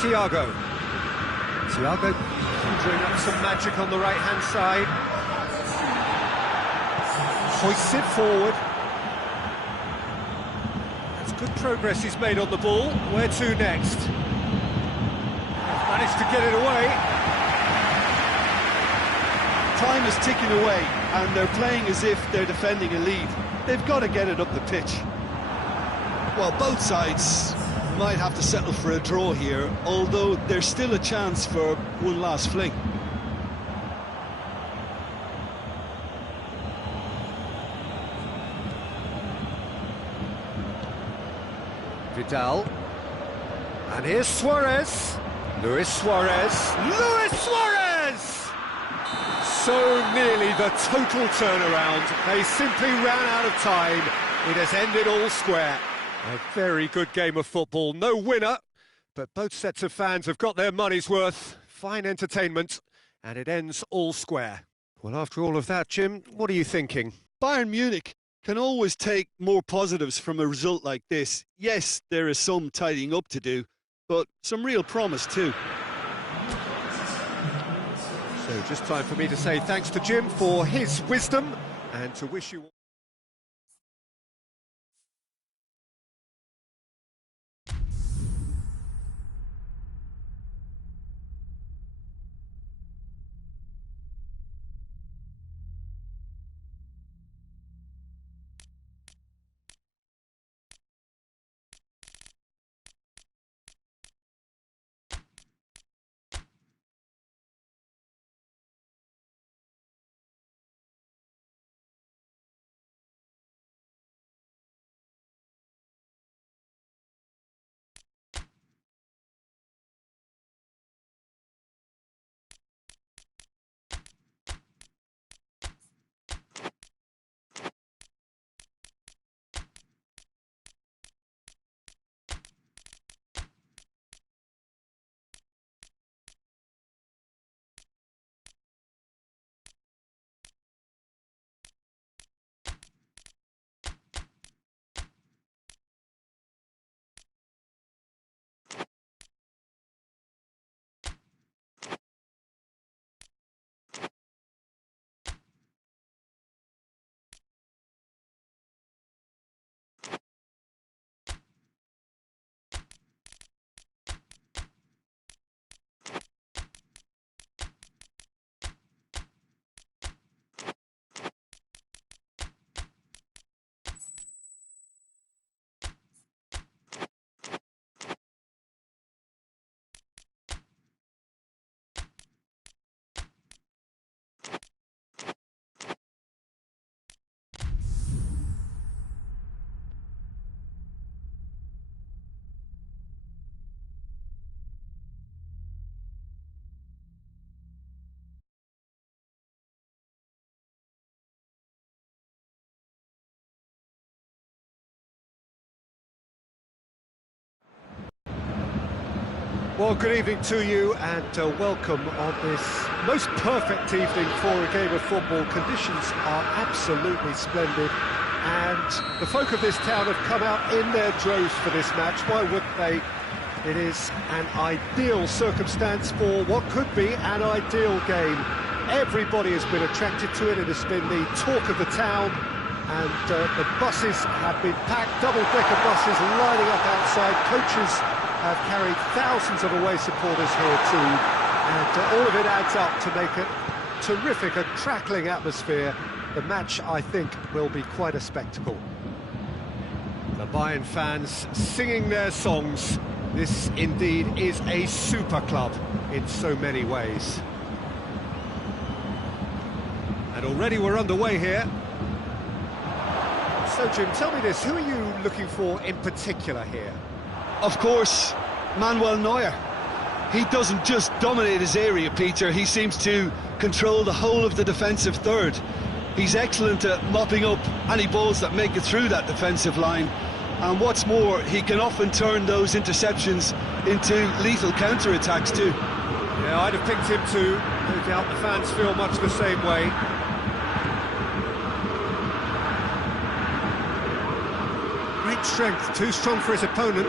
Thiago. Thiago conjuring up some magic on the right-hand side. Hoists it forward. That's good progress he's made on the ball. Where to next? Managed to get it away. Time is ticking away, and they're playing as if they're defending a lead. They've got to get it up the pitch. Well, both sides might have to settle for a draw here, although there's still a chance for one last fling. Vidal. And here's Suarez. Luis Suarez. Luis Suarez! So nearly the total turnaround. They simply ran out of time. It has ended all square. A very good game of football. No winner, but both sets of fans have got their money's worth. Fine entertainment, and it ends all square. Well, after all of that, Jim, what are you thinking? Bayern Munich can always take more positives from a result like this. Yes, there is some tidying up to do, but some real promise too. So just time for me to say thanks to Jim for his wisdom and to wish you all Well, good evening to you and welcome on this most perfect evening for a game of football. Conditions are absolutely splendid and the folk of this town have come out in their droves for this match. Why wouldn't they? It is an ideal circumstance for what could be an ideal game. Everybody has been attracted to it. It has been the talk of the town, and the buses have been packed, double-decker buses lining up outside. Coaches have carried thousands of away supporters here too, and all of it adds up to make it terrific, a crackling atmosphere. The match, I think, will be quite a spectacle. The Bayern fans singing their songs. This indeed is a super club in so many ways. And already we're underway here. So Jim, tell me this, who are you looking for in particular here? Of course, Manuel Neuer. He doesn't just dominate his area, Peter, he seems to control the whole of the defensive third. He's excellent at mopping up any balls that make it through that defensive line. And what's more, he can often turn those interceptions into lethal counter-attacks too. Yeah, I'd have picked him too. No doubt the fans feel much the same way. Great strength, too strong for his opponent.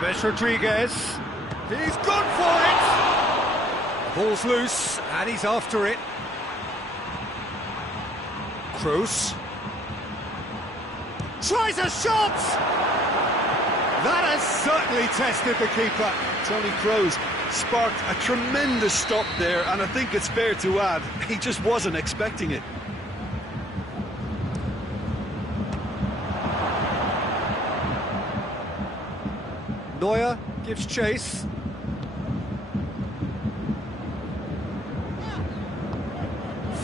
James Rodriguez. He's gone for it! The ball's loose, and he's after it. Kroos. Tries a shot! That has certainly tested the keeper. Tony Kroos sparked a tremendous stop there, and I think it's fair to add, he just wasn't expecting it. Neuer gives chase.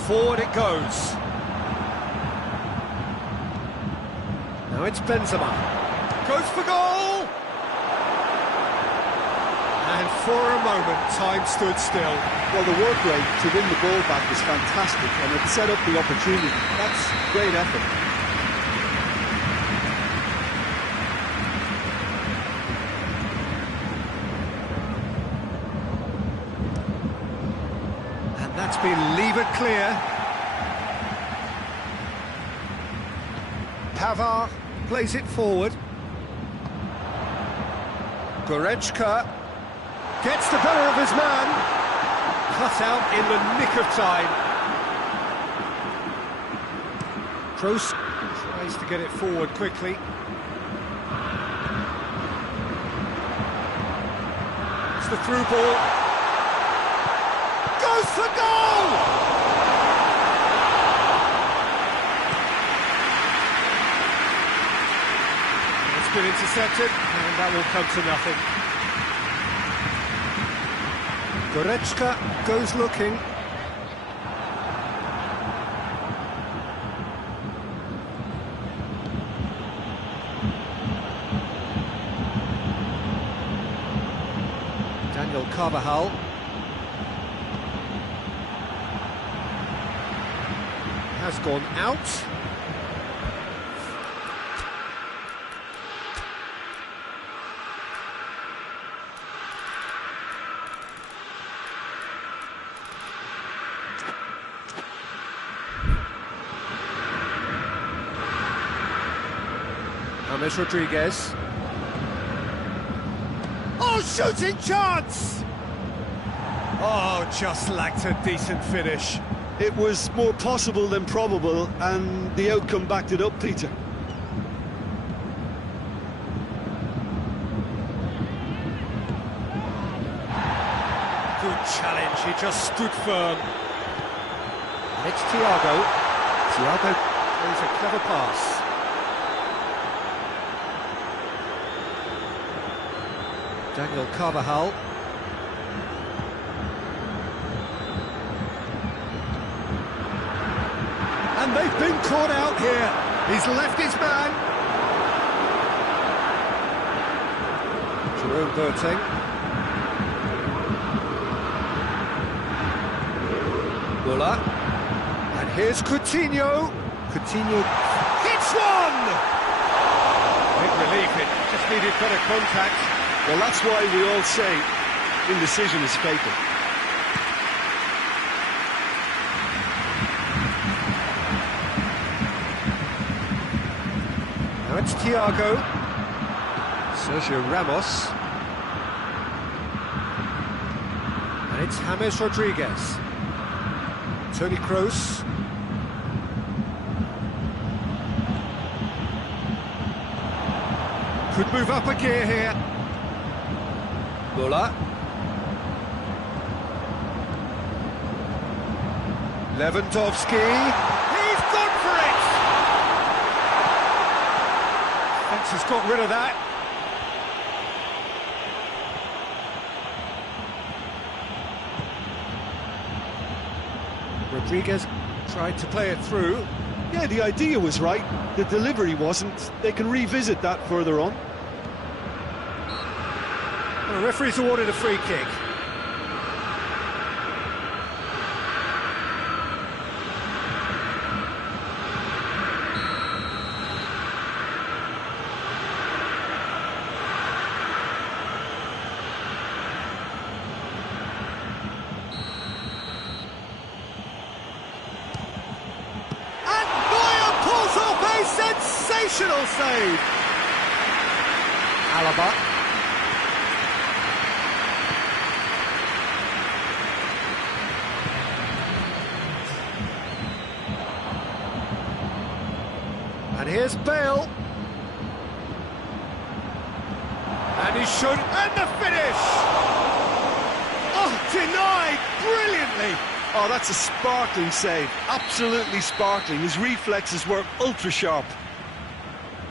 Forward it goes. Now it's Benzema. Goes for goal! And for a moment, time stood still. Well, the work rate to win the ball back was fantastic, and it set up the opportunity. That's great effort. And that's been levered clear. Pavard plays it forward. Goretzka gets the better of his man. Cut out in the nick of time. Kroos tries to get it forward quickly. It's the through ball. Goes for goal! Been intercepted, and that will come to nothing. Goretzka goes looking. Daniel Carvajal. Has gone out. James Rodriguez. Oh, shooting chance! Oh, just lacked a decent finish. It was more possible than probable, and the outcome backed it up, Peter. Good challenge, he just stood firm. And it's Thiago. Thiago plays a clever pass. Daniel Carvajal. And they've been caught out here. He's left his man. Jerome Boateng. Muller. And here's Coutinho. Coutinho hits one! Big relief, it just needed better contact. Well, that's why we all say indecision is fatal. Now it's Thiago, Sergio Ramos, and it's James Rodriguez, Toni Kroos, could move up a gear here, Muller, Lewandowski, he's gone for it! Fence has got rid of that. Rodriguez tried to play it through. Yeah, the idea was right, the delivery wasn't. They can revisit that further on. And the referee's awarded a free kick. Sensational save! Alaba. And here's Bale. And he should... and the finish! Oh, denied brilliantly! Oh, that's a sparkling save. Absolutely sparkling. His reflexes were ultra sharp.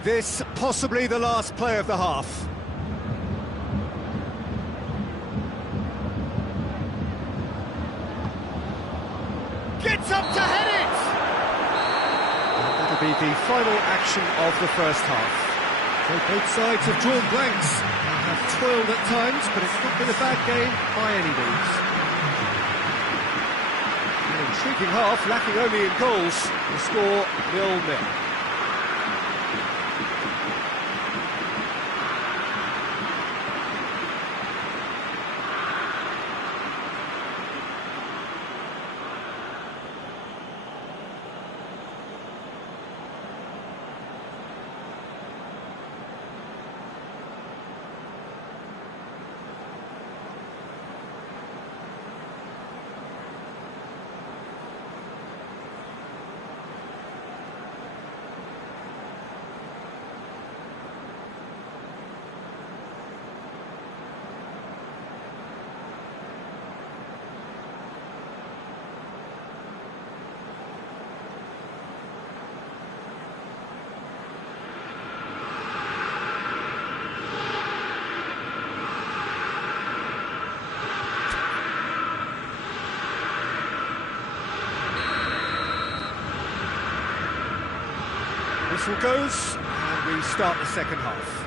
This possibly the last play of the half. Gets up to head it! And that'll be the final action of the first half. So both sides have drawn blanks and have toiled at times, but it's not been a bad game by any means. An intriguing half, lacking only in goals. The score 0-0. Whistle goes, and we start the second half.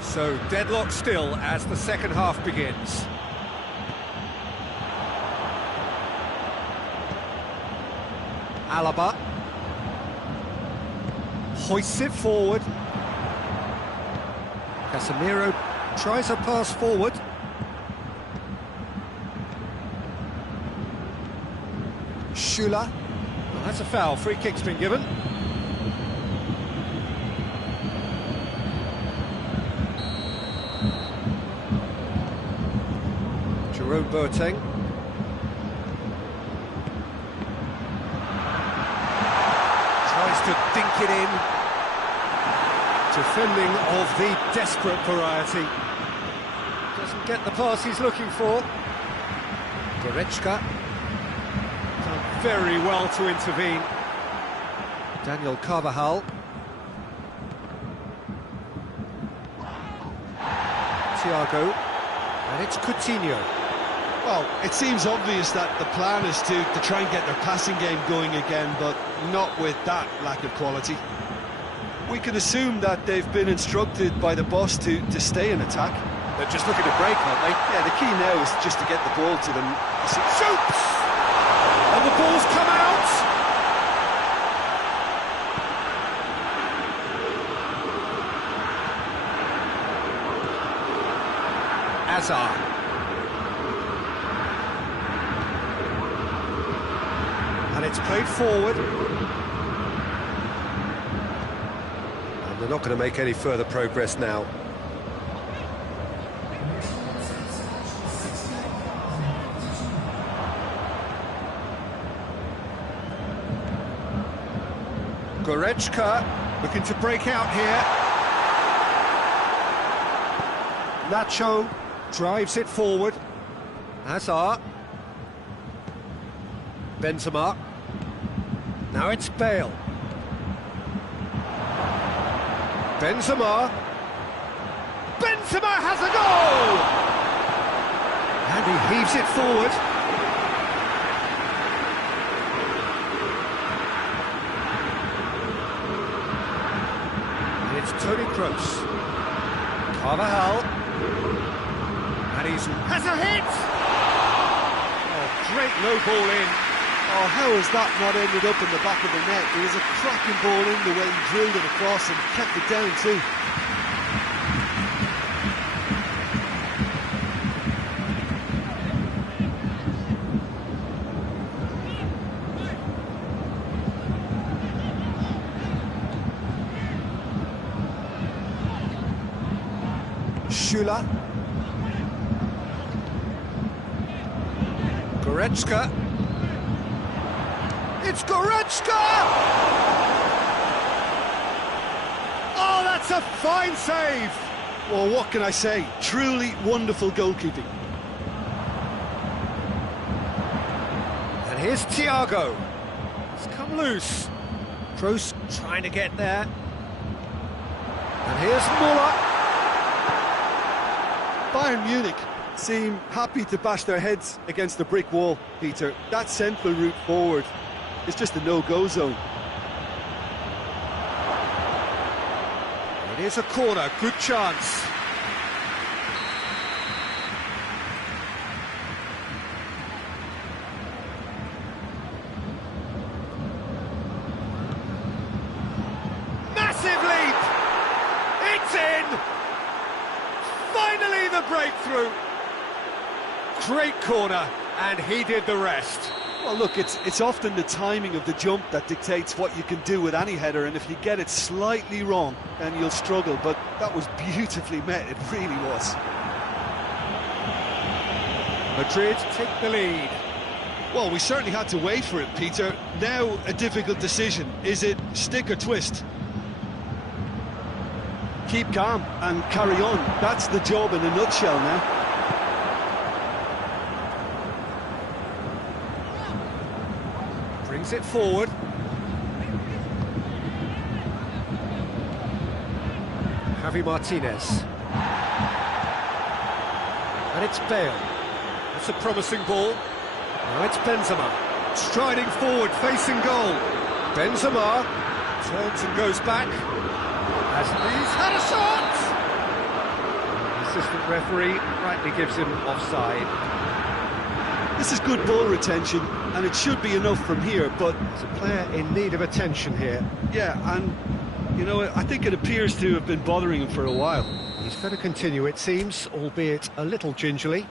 So, deadlock still as the second half begins. Alaba. Hoists it forward. Casemiro tries a pass forward. Schüller. Well, that's a foul. Free kick's been given. Jerome Boateng. Tries to dink it in. Defending of the desperate variety. Doesn't get the pass he's looking for. Goretzka. Done very well to intervene. Daniel Carvajal. Thiago. And it's Coutinho. Well, it seems obvious that the plan is to try and get their passing game going again, but not with that lack of quality. We can assume that they've been instructed by the boss to stay in attack. They're just looking to break, aren't they? Yeah, the key now is just to get the ball to them. Shoots! And the ball's come out! Hazard. And it's played forward. And they're not going to make any further progress now. Goretzka looking to break out here. Nacho drives it forward. Hazard. Benzema. Now it's Bale. Benzema. Benzema has a goal! And he heaves it forward. And it's Toni Kroos. Carvajal. And he has a hit! Oh, great low ball in. Oh, how has that not ended up in the back of the net? There was a cracking ball in the way he drilled it across and kept it down too. Schüller. Goretzka. It's Goretzka! Oh, that's a fine save! Well, what can I say? Truly wonderful goalkeeping. And here's Thiago. It's come loose. Kroos trying to get there. And here's Muller. Bayern Munich seem happy to bash their heads against the brick wall, Peter. That central route forward is just a no-go zone. It is a corner, good chance. Massive leap! It's in! Finally the breakthrough! Great corner, and he did the rest. Well, look, it's often the timing of the jump that dictates what you can do with any header, and if you get it slightly wrong, then you'll struggle, but that was beautifully met, it really was. Madrid take the lead. Well, we certainly had to wait for it, Peter. Now, a difficult decision. Is it stick or twist? Keep calm and carry on. That's the job in a nutshell now. Brings it forward. Javi Martinez. And it's Bale. That's a promising ball. Now it's Benzema. Striding forward, facing goal. Benzema turns and goes back. As he's had a shot! The assistant referee rightly gives him offside. This is good ball retention, and it should be enough from here, but There's a player in need of attention here. yeah, and, you know, I think it appears to have been bothering him for a while. He's going to continue, it seems, albeit a little gingerly.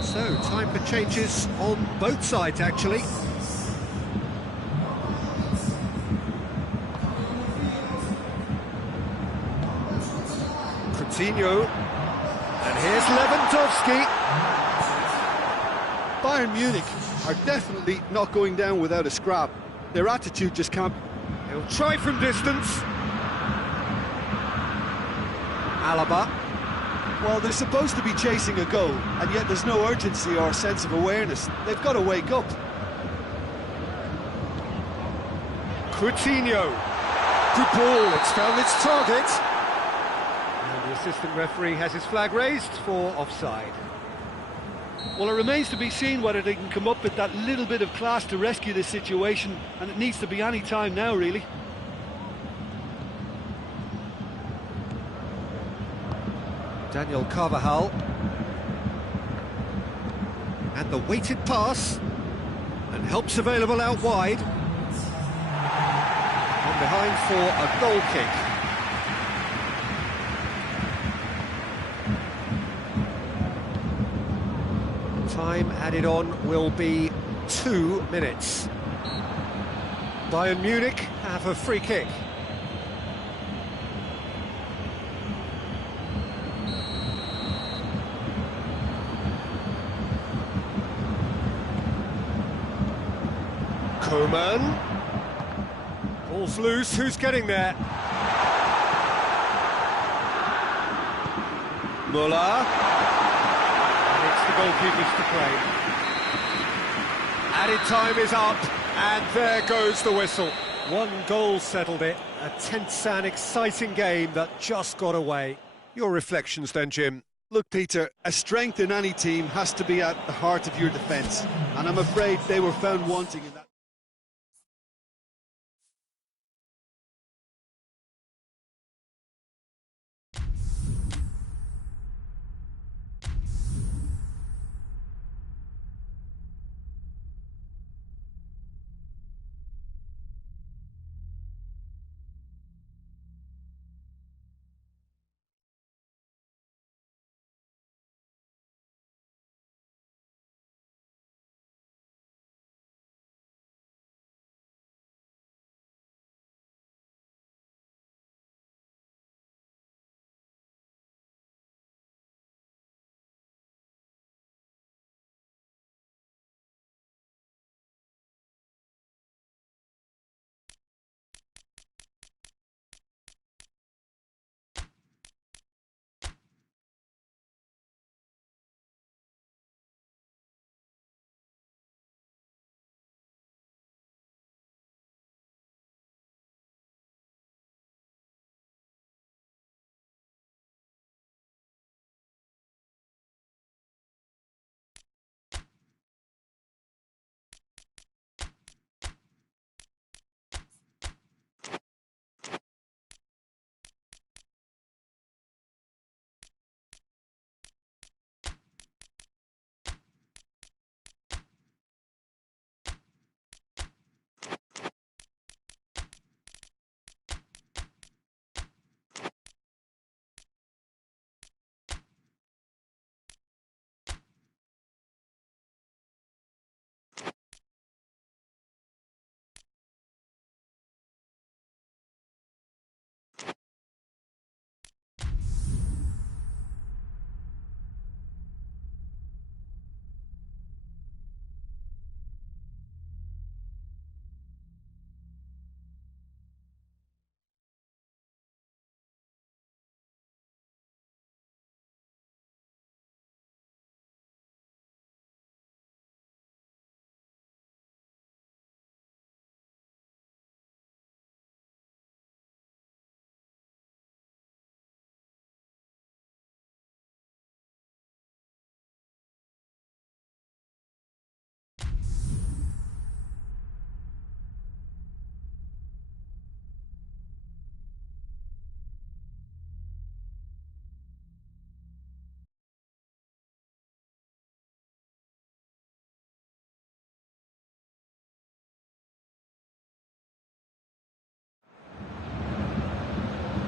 So, time for changes on both sides, actually. Coutinho. And here's Lewandowski. Bayern Munich are definitely not going down without a scrap. Their attitude just can't... He'll try from distance. Alaba. Well, they're supposed to be chasing a goal, and yet there's no urgency or sense of awareness. They've got to wake up. Coutinho. Good ball, it's found its target. And the assistant referee has his flag raised for offside. Well, it remains to be seen whether they can come up with that little bit of class to rescue this situation, and it needs to be any time now, really. Daniel Carvajal. And the weighted pass. And help's available out wide. And behind for a goal kick. Time added on will be 2 minutes. Bayern Munich have a free kick. Coman. Ball's loose, who's getting there? Muller. And it's the goalkeepers to play. Added time is up, and there goes the whistle. 1 goal settled it, a tense and exciting game that just got away. Your reflections then, Jim? Look, Peter, a strength in any team has to be at the heart of your defence, and I'm afraid they were found wanting in that.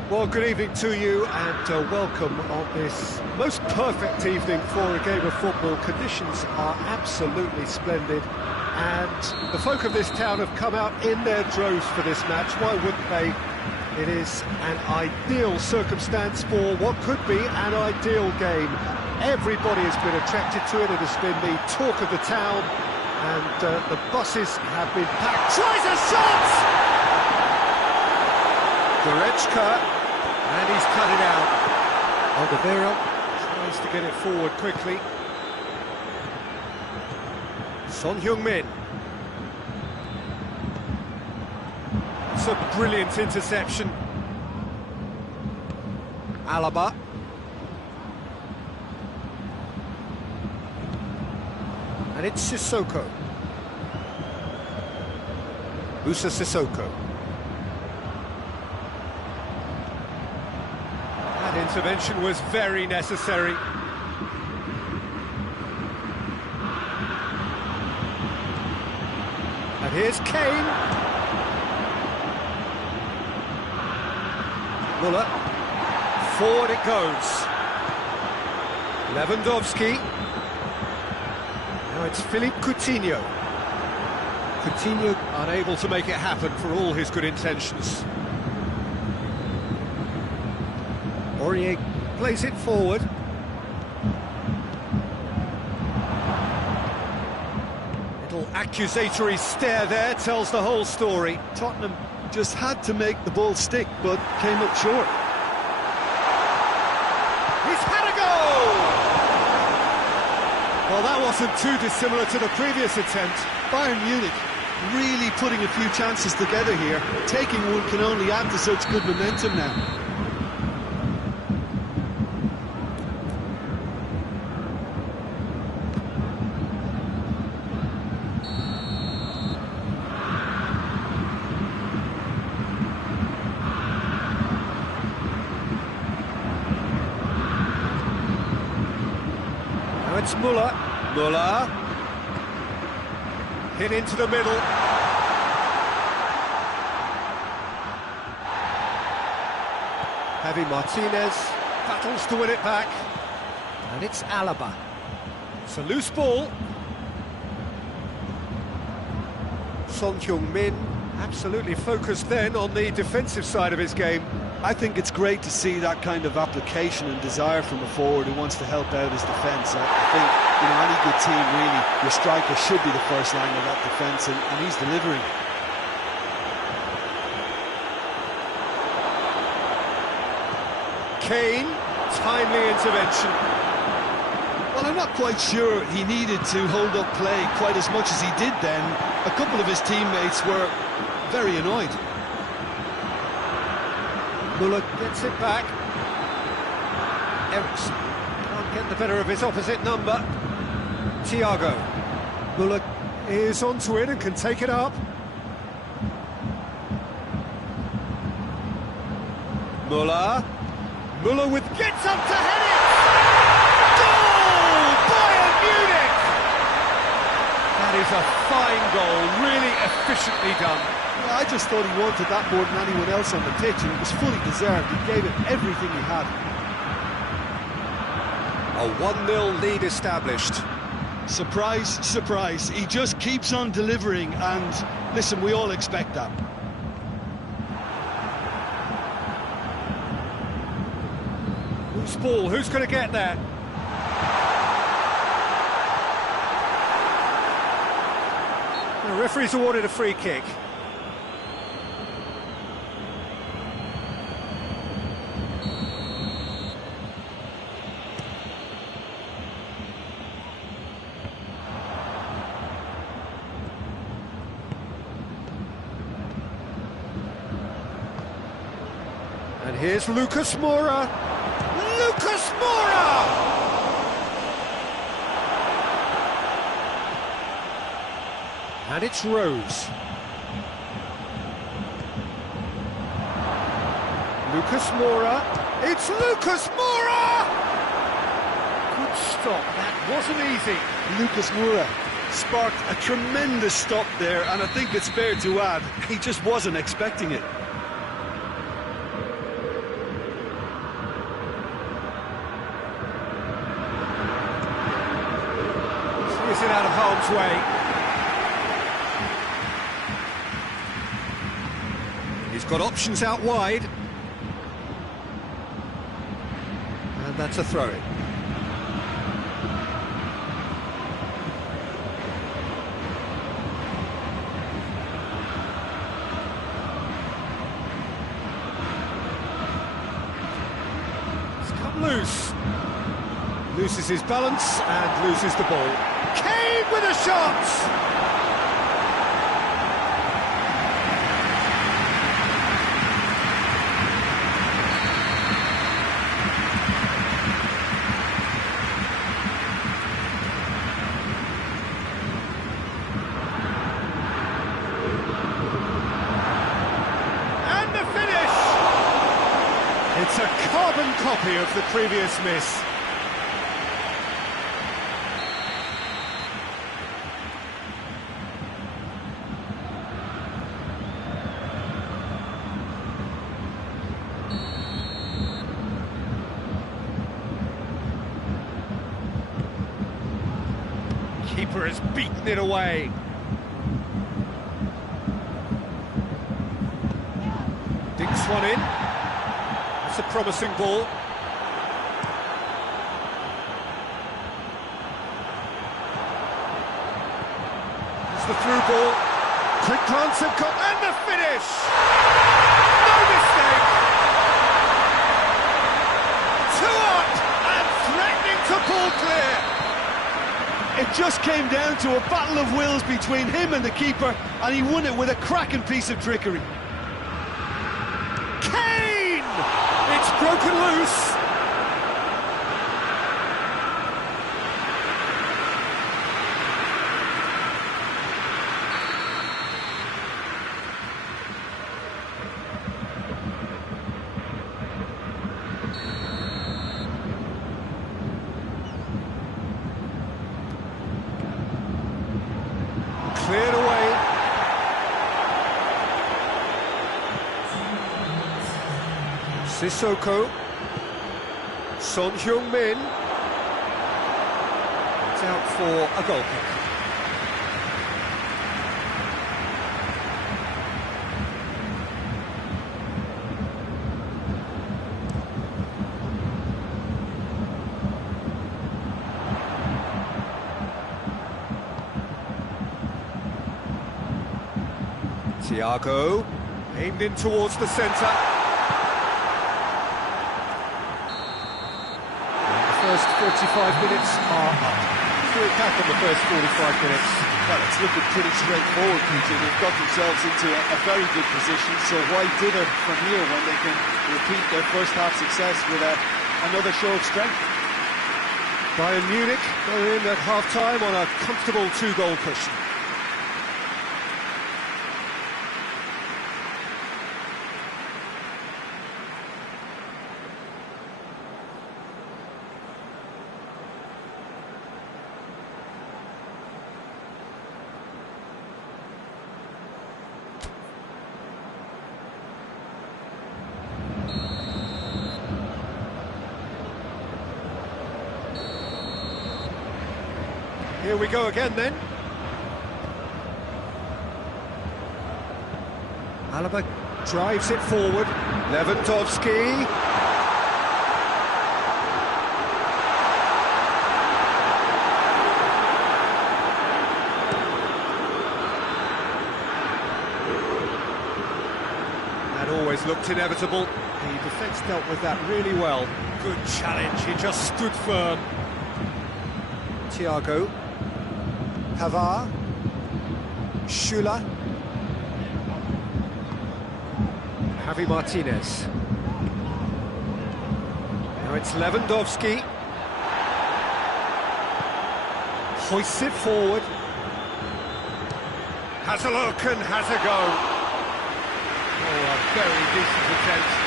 Well, good evening to you and welcome on this most perfect evening for a game of football. Conditions are absolutely splendid and the folk of this town have come out in their droves for this match. Why wouldn't they? It is an ideal circumstance for what could be an ideal game. Everybody has been attracted to it. It has been the talk of the town, and the buses have been packed. Tries a shot! Goretzka, and he's cut it out. Alderweireld tries to get it forward quickly. Son Heung-min. It's a brilliant interception. Alaba. And it's Sissoko. Musa Sissoko. That intervention was very necessary. And here's Kane. Muller. Forward it goes. Lewandowski. Now it's Philippe Coutinho. Coutinho unable to make it happen for all his good intentions. Aurier plays it forward. Little accusatory stare there tells the whole story. Tottenham just had to make the ball stick, but came up short. He's had a goal! Well, that wasn't too dissimilar to the previous attempt. Bayern Munich really putting a few chances together here. Taking one can only add to such good momentum now. Now it's Muller. Muller. Hit into the middle. Javi Martinez battles to win it back. And it's Alaba. It's a loose ball. Son Heung-min absolutely focused then on the defensive side of his game. I think it's great to see that kind of application and desire from a forward who wants to help out his defence. I think, you know, any good team, really, your striker should be the first line of that defence, and he's delivering. Kane, timely intervention. Well, I'm not quite sure he needed to hold up play quite as much as he did then. A couple of his teammates were very annoyed. Muller gets it back. Eriksson can't get the better of his opposite number. Thiago. Muller is onto it and can take it up. Muller. Muller with gets up to head it! Goal! Bayern Munich! That is a fine goal, really efficiently done. Yeah, I just thought he wanted that more than anyone else on the pitch, and it was fully deserved. He gave it everything he had. A 1-0 lead established. Surprise, surprise. He just keeps on delivering, and listen, we all expect that. Loose ball, who's going to get there? The referee's awarded a free kick. And here's Lucas Moura. Lucas Moura! And it's Rose. Lucas Moura. It's Lucas Moura! Good stop. That wasn't easy. Lucas Moura sparked a tremendous stop there, and I think it's fair to add, he just wasn't expecting it. Is it out of harm's way? He's got options out wide. And that's a throw-in. loose. Loses his balance and loses the ball. Kane with a shot! It's a carbon copy of the previous miss. Keeper has beaten it away. Dinks one in. It's a promising ball. It's the through ball. Quick glance at and the finish! No mistake! 2 up and threatening to pull clear. It just came down to a battle of wills between him and the keeper, and he won it with a cracking piece of trickery. It's broken loose. Cleared away. Sissoko. Son Heung-min. It's out for a goal kick. Thiago, aimed in towards the centre. First 45 minutes are up. Threw it back in the first 45 minutes. Well, it's looking pretty straightforward, Peter. They've got themselves into a very good position, so why dither from here when they can repeat their first half success with another show of strength? Bayern Munich go in at half-time on a comfortable 2-goal cushion. Here we go again then. Alaba drives it forward. Lewandowski. That always looked inevitable. The defence dealt with that really well. Good challenge, he just stood firm. Thiago. Pavard, Schüller, Javi Martinez. Now it's Lewandowski. Hoists it forward. Has a look and has a go. Oh, a very decent attempt.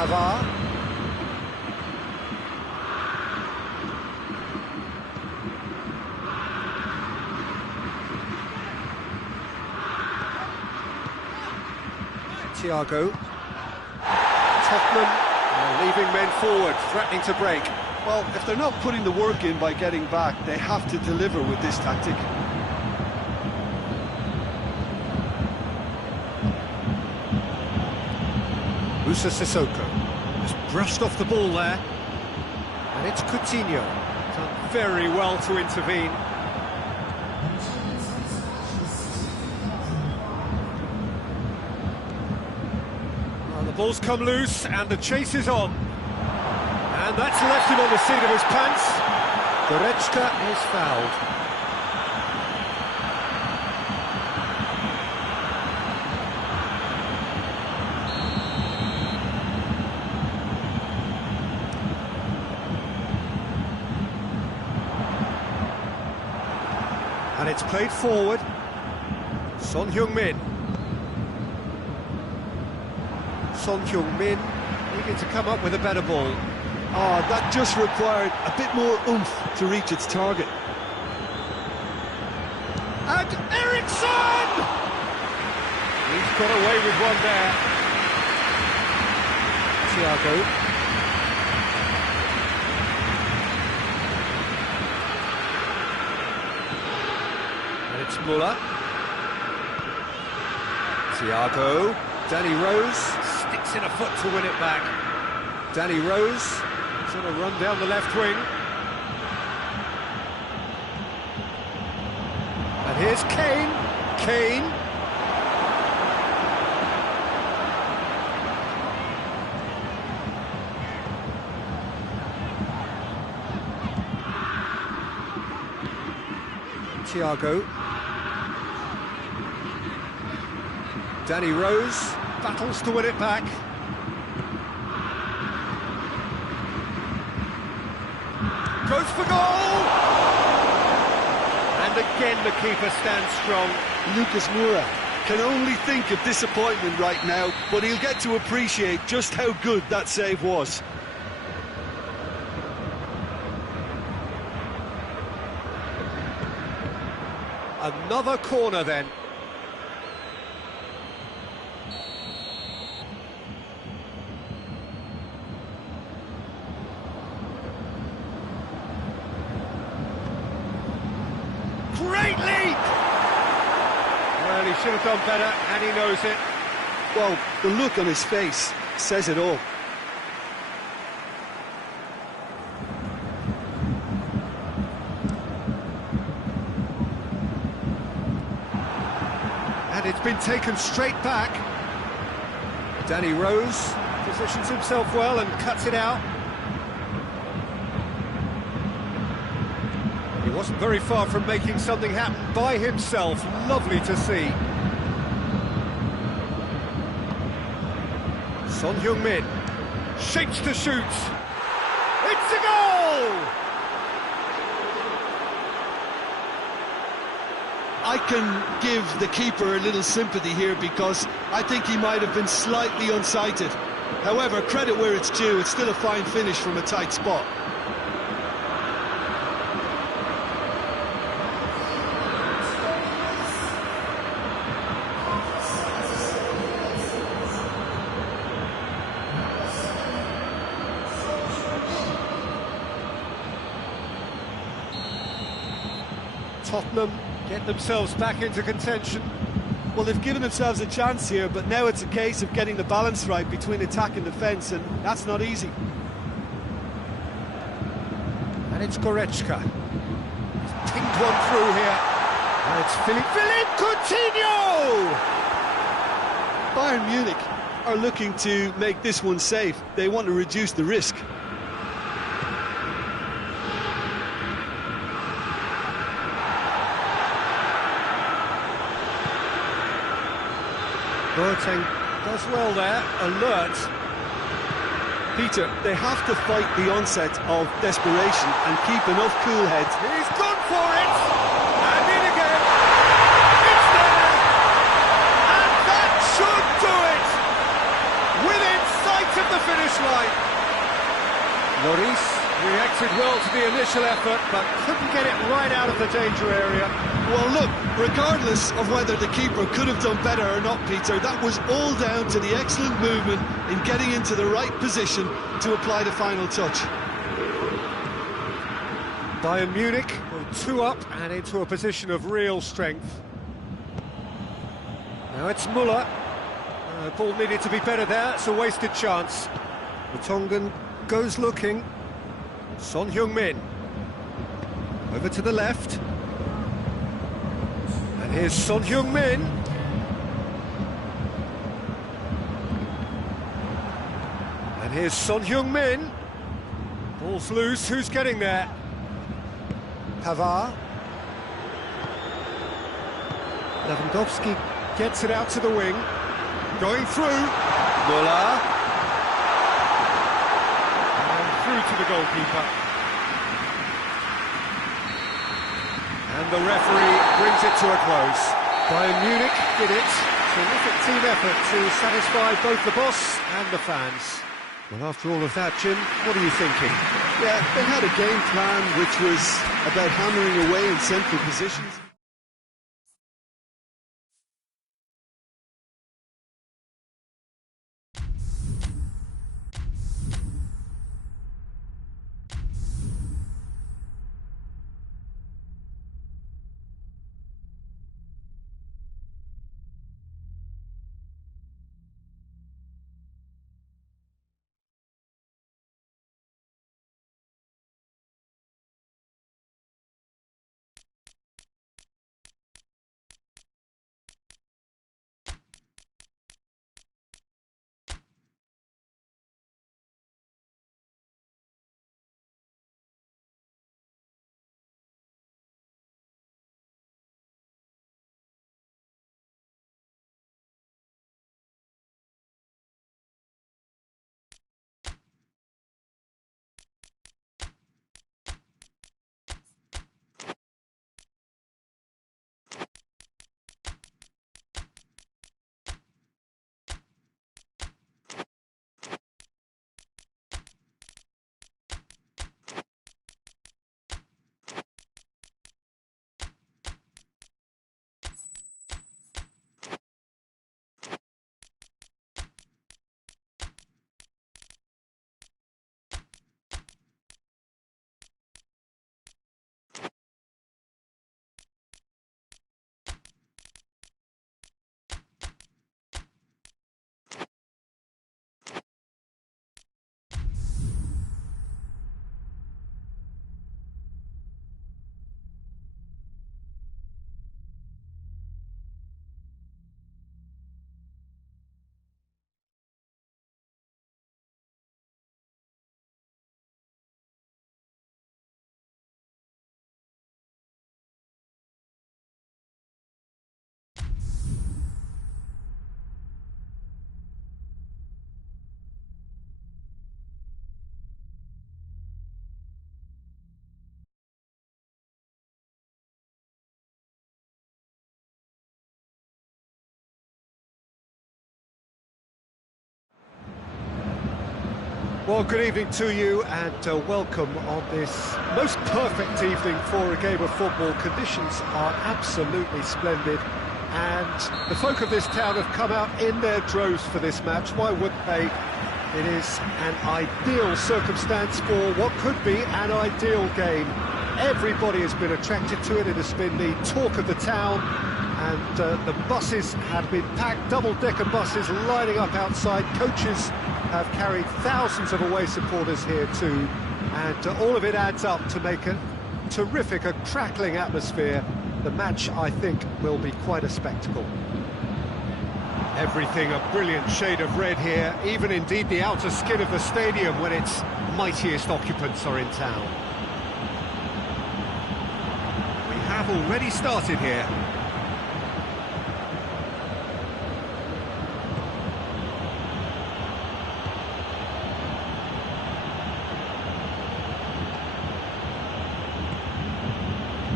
Pavard. Thiago. Tottenham leaving men forward, threatening to break. Well, if they're not putting the work in by getting back, they have to deliver with this tactic. Musa Sissoko has brushed off the ball there, and it's Coutinho. Done very well to intervene. ball's come loose and the chase is on. And that's left him on the seat of his pants. Goretzka is fouled. And it's played forward. Son Heung-min. Son Heung-min needed to come up with a better ball. Oh, that just required a bit more oomph to reach its target. And Eriksson! He's got away with one there. Thiago. And it's Muller. Thiago. Danny Rose sticks in a foot to win it back. Danny Rose is on a run down the left wing. And here's Kane. Kane. Thiago. Danny Rose battles to win it back. Goes for goal! And again the keeper stands strong. Lucas Moura can only think of disappointment right now, but he'll get to appreciate just how good that save was. Another corner then. Great lead! Well, he should have done better, and he knows it. Well, the look on his face says it all. And it's been taken straight back. Danny Rose positions himself well and cuts it out. He wasn't very far from making something happen by himself. Lovely to see. Son Heung-min shapes to shoot. It's a goal! I can give the keeper a little sympathy here because I think he might have been slightly unsighted. However, credit where it's due, it's still a fine finish from a tight spot. Tottenham get themselves back into contention. Well, they've given themselves a chance here, but now it's a case of getting the balance right between attack and defence, and that's not easy. And it's Goretzka. He's pinged one through here. And it's Philippe Coutinho! Bayern Munich are looking to make this one safe. They want to reduce the risk. Boateng does well there, alert. Peter, they have to fight the onset of desperation and keep enough cool heads. He's gone for it! And in again! It's there! And that should do it! Within sight of the finish line! Lloris reacted well to the initial effort, but couldn't get it right out of the danger area. Well, look, regardless of whether the keeper could have done better or not, Peter, that was all down to the excellent movement in getting into the right position to apply the final touch. Bayern Munich go 2 up and into a position of real strength. Now it's Muller. Ball needed to be better there, it's a wasted chance. Vertonghen goes looking. Son Heung-min. Over to the left. And here's Son Heung-min. And here's Son Heung-min. Ball's loose, who's getting there? Pavard. Lewandowski gets it out to the wing. Going through. Muller. And through to the goalkeeper. And the referee brings it to a close. Bayern Munich did it. Terrific team effort to satisfy both the boss and the fans. Well, after all of that, Jim, what are you thinking? Yeah, they had a game plan which was about hammering away in central positions. Well, good evening to you and welcome on this most perfect evening for a game of football. Conditions are absolutely splendid and the folk of this town have come out in their droves for this match. Why wouldn't they? It is an ideal circumstance for what could be an ideal game. Everybody has been attracted to it. It has been the talk of the town, and the buses have been packed, double-decker buses lining up outside. Coaches have carried thousands of away supporters here too, and all of it adds up to make a terrific, a crackling atmosphere. The match, I think, will be quite a spectacle. Everything a brilliant shade of red here, even indeed the outer skin of the stadium when its mightiest occupants are in town. We have already started here.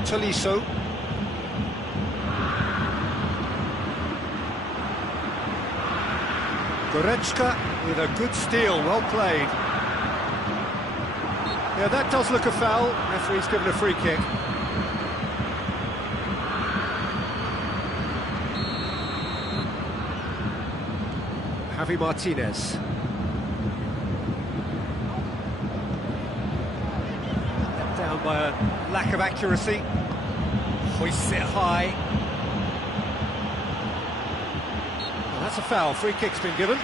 Tolisso. Goretzka with a good steal, well played. Yeah, that does look a foul. Referee's given a free kick. Javi Martinez. Let down by a lack of accuracy. Hoists it high. Well, that's a foul. Free kick's been given.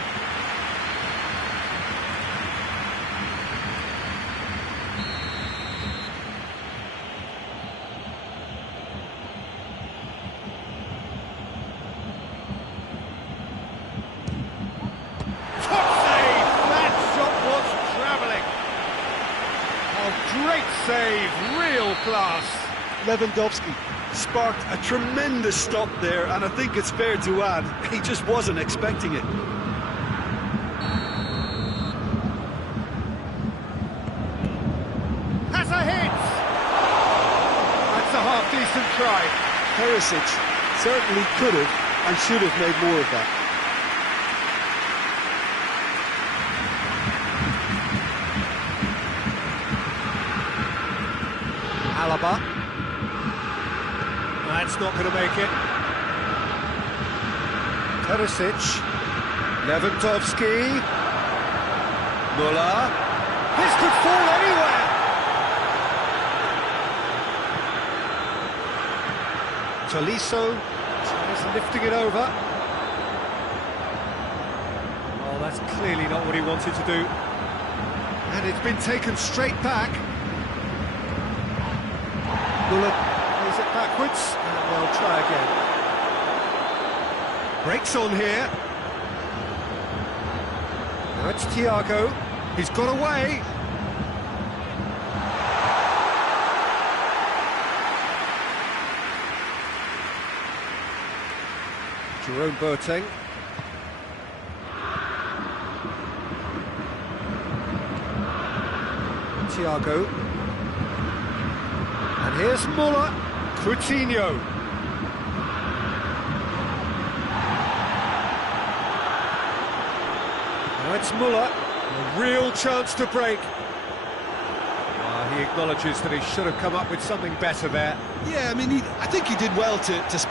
Lewandowski sparked a tremendous stop there, and I think it's fair to add, he just wasn't expecting it. Has a hit! That's a half-decent try. Perisic certainly could have and should have made more of that. Alaba. That's not going to make it. Perisic. Lewandowski. Müller. This could fall anywhere. Tolisso tries lifting it over. Oh, that's clearly not what he wanted to do. And it's been taken straight back. Müller plays it backwards, and they'll try again. Breaks on here. Now it's Thiago. He's got away. Jerome Boateng. Thiago. And here's Müller. Coutinho. Now it's Müller. A real chance to break. He acknowledges that he should have come up with something better there. Yeah, I mean, I think he did well to spot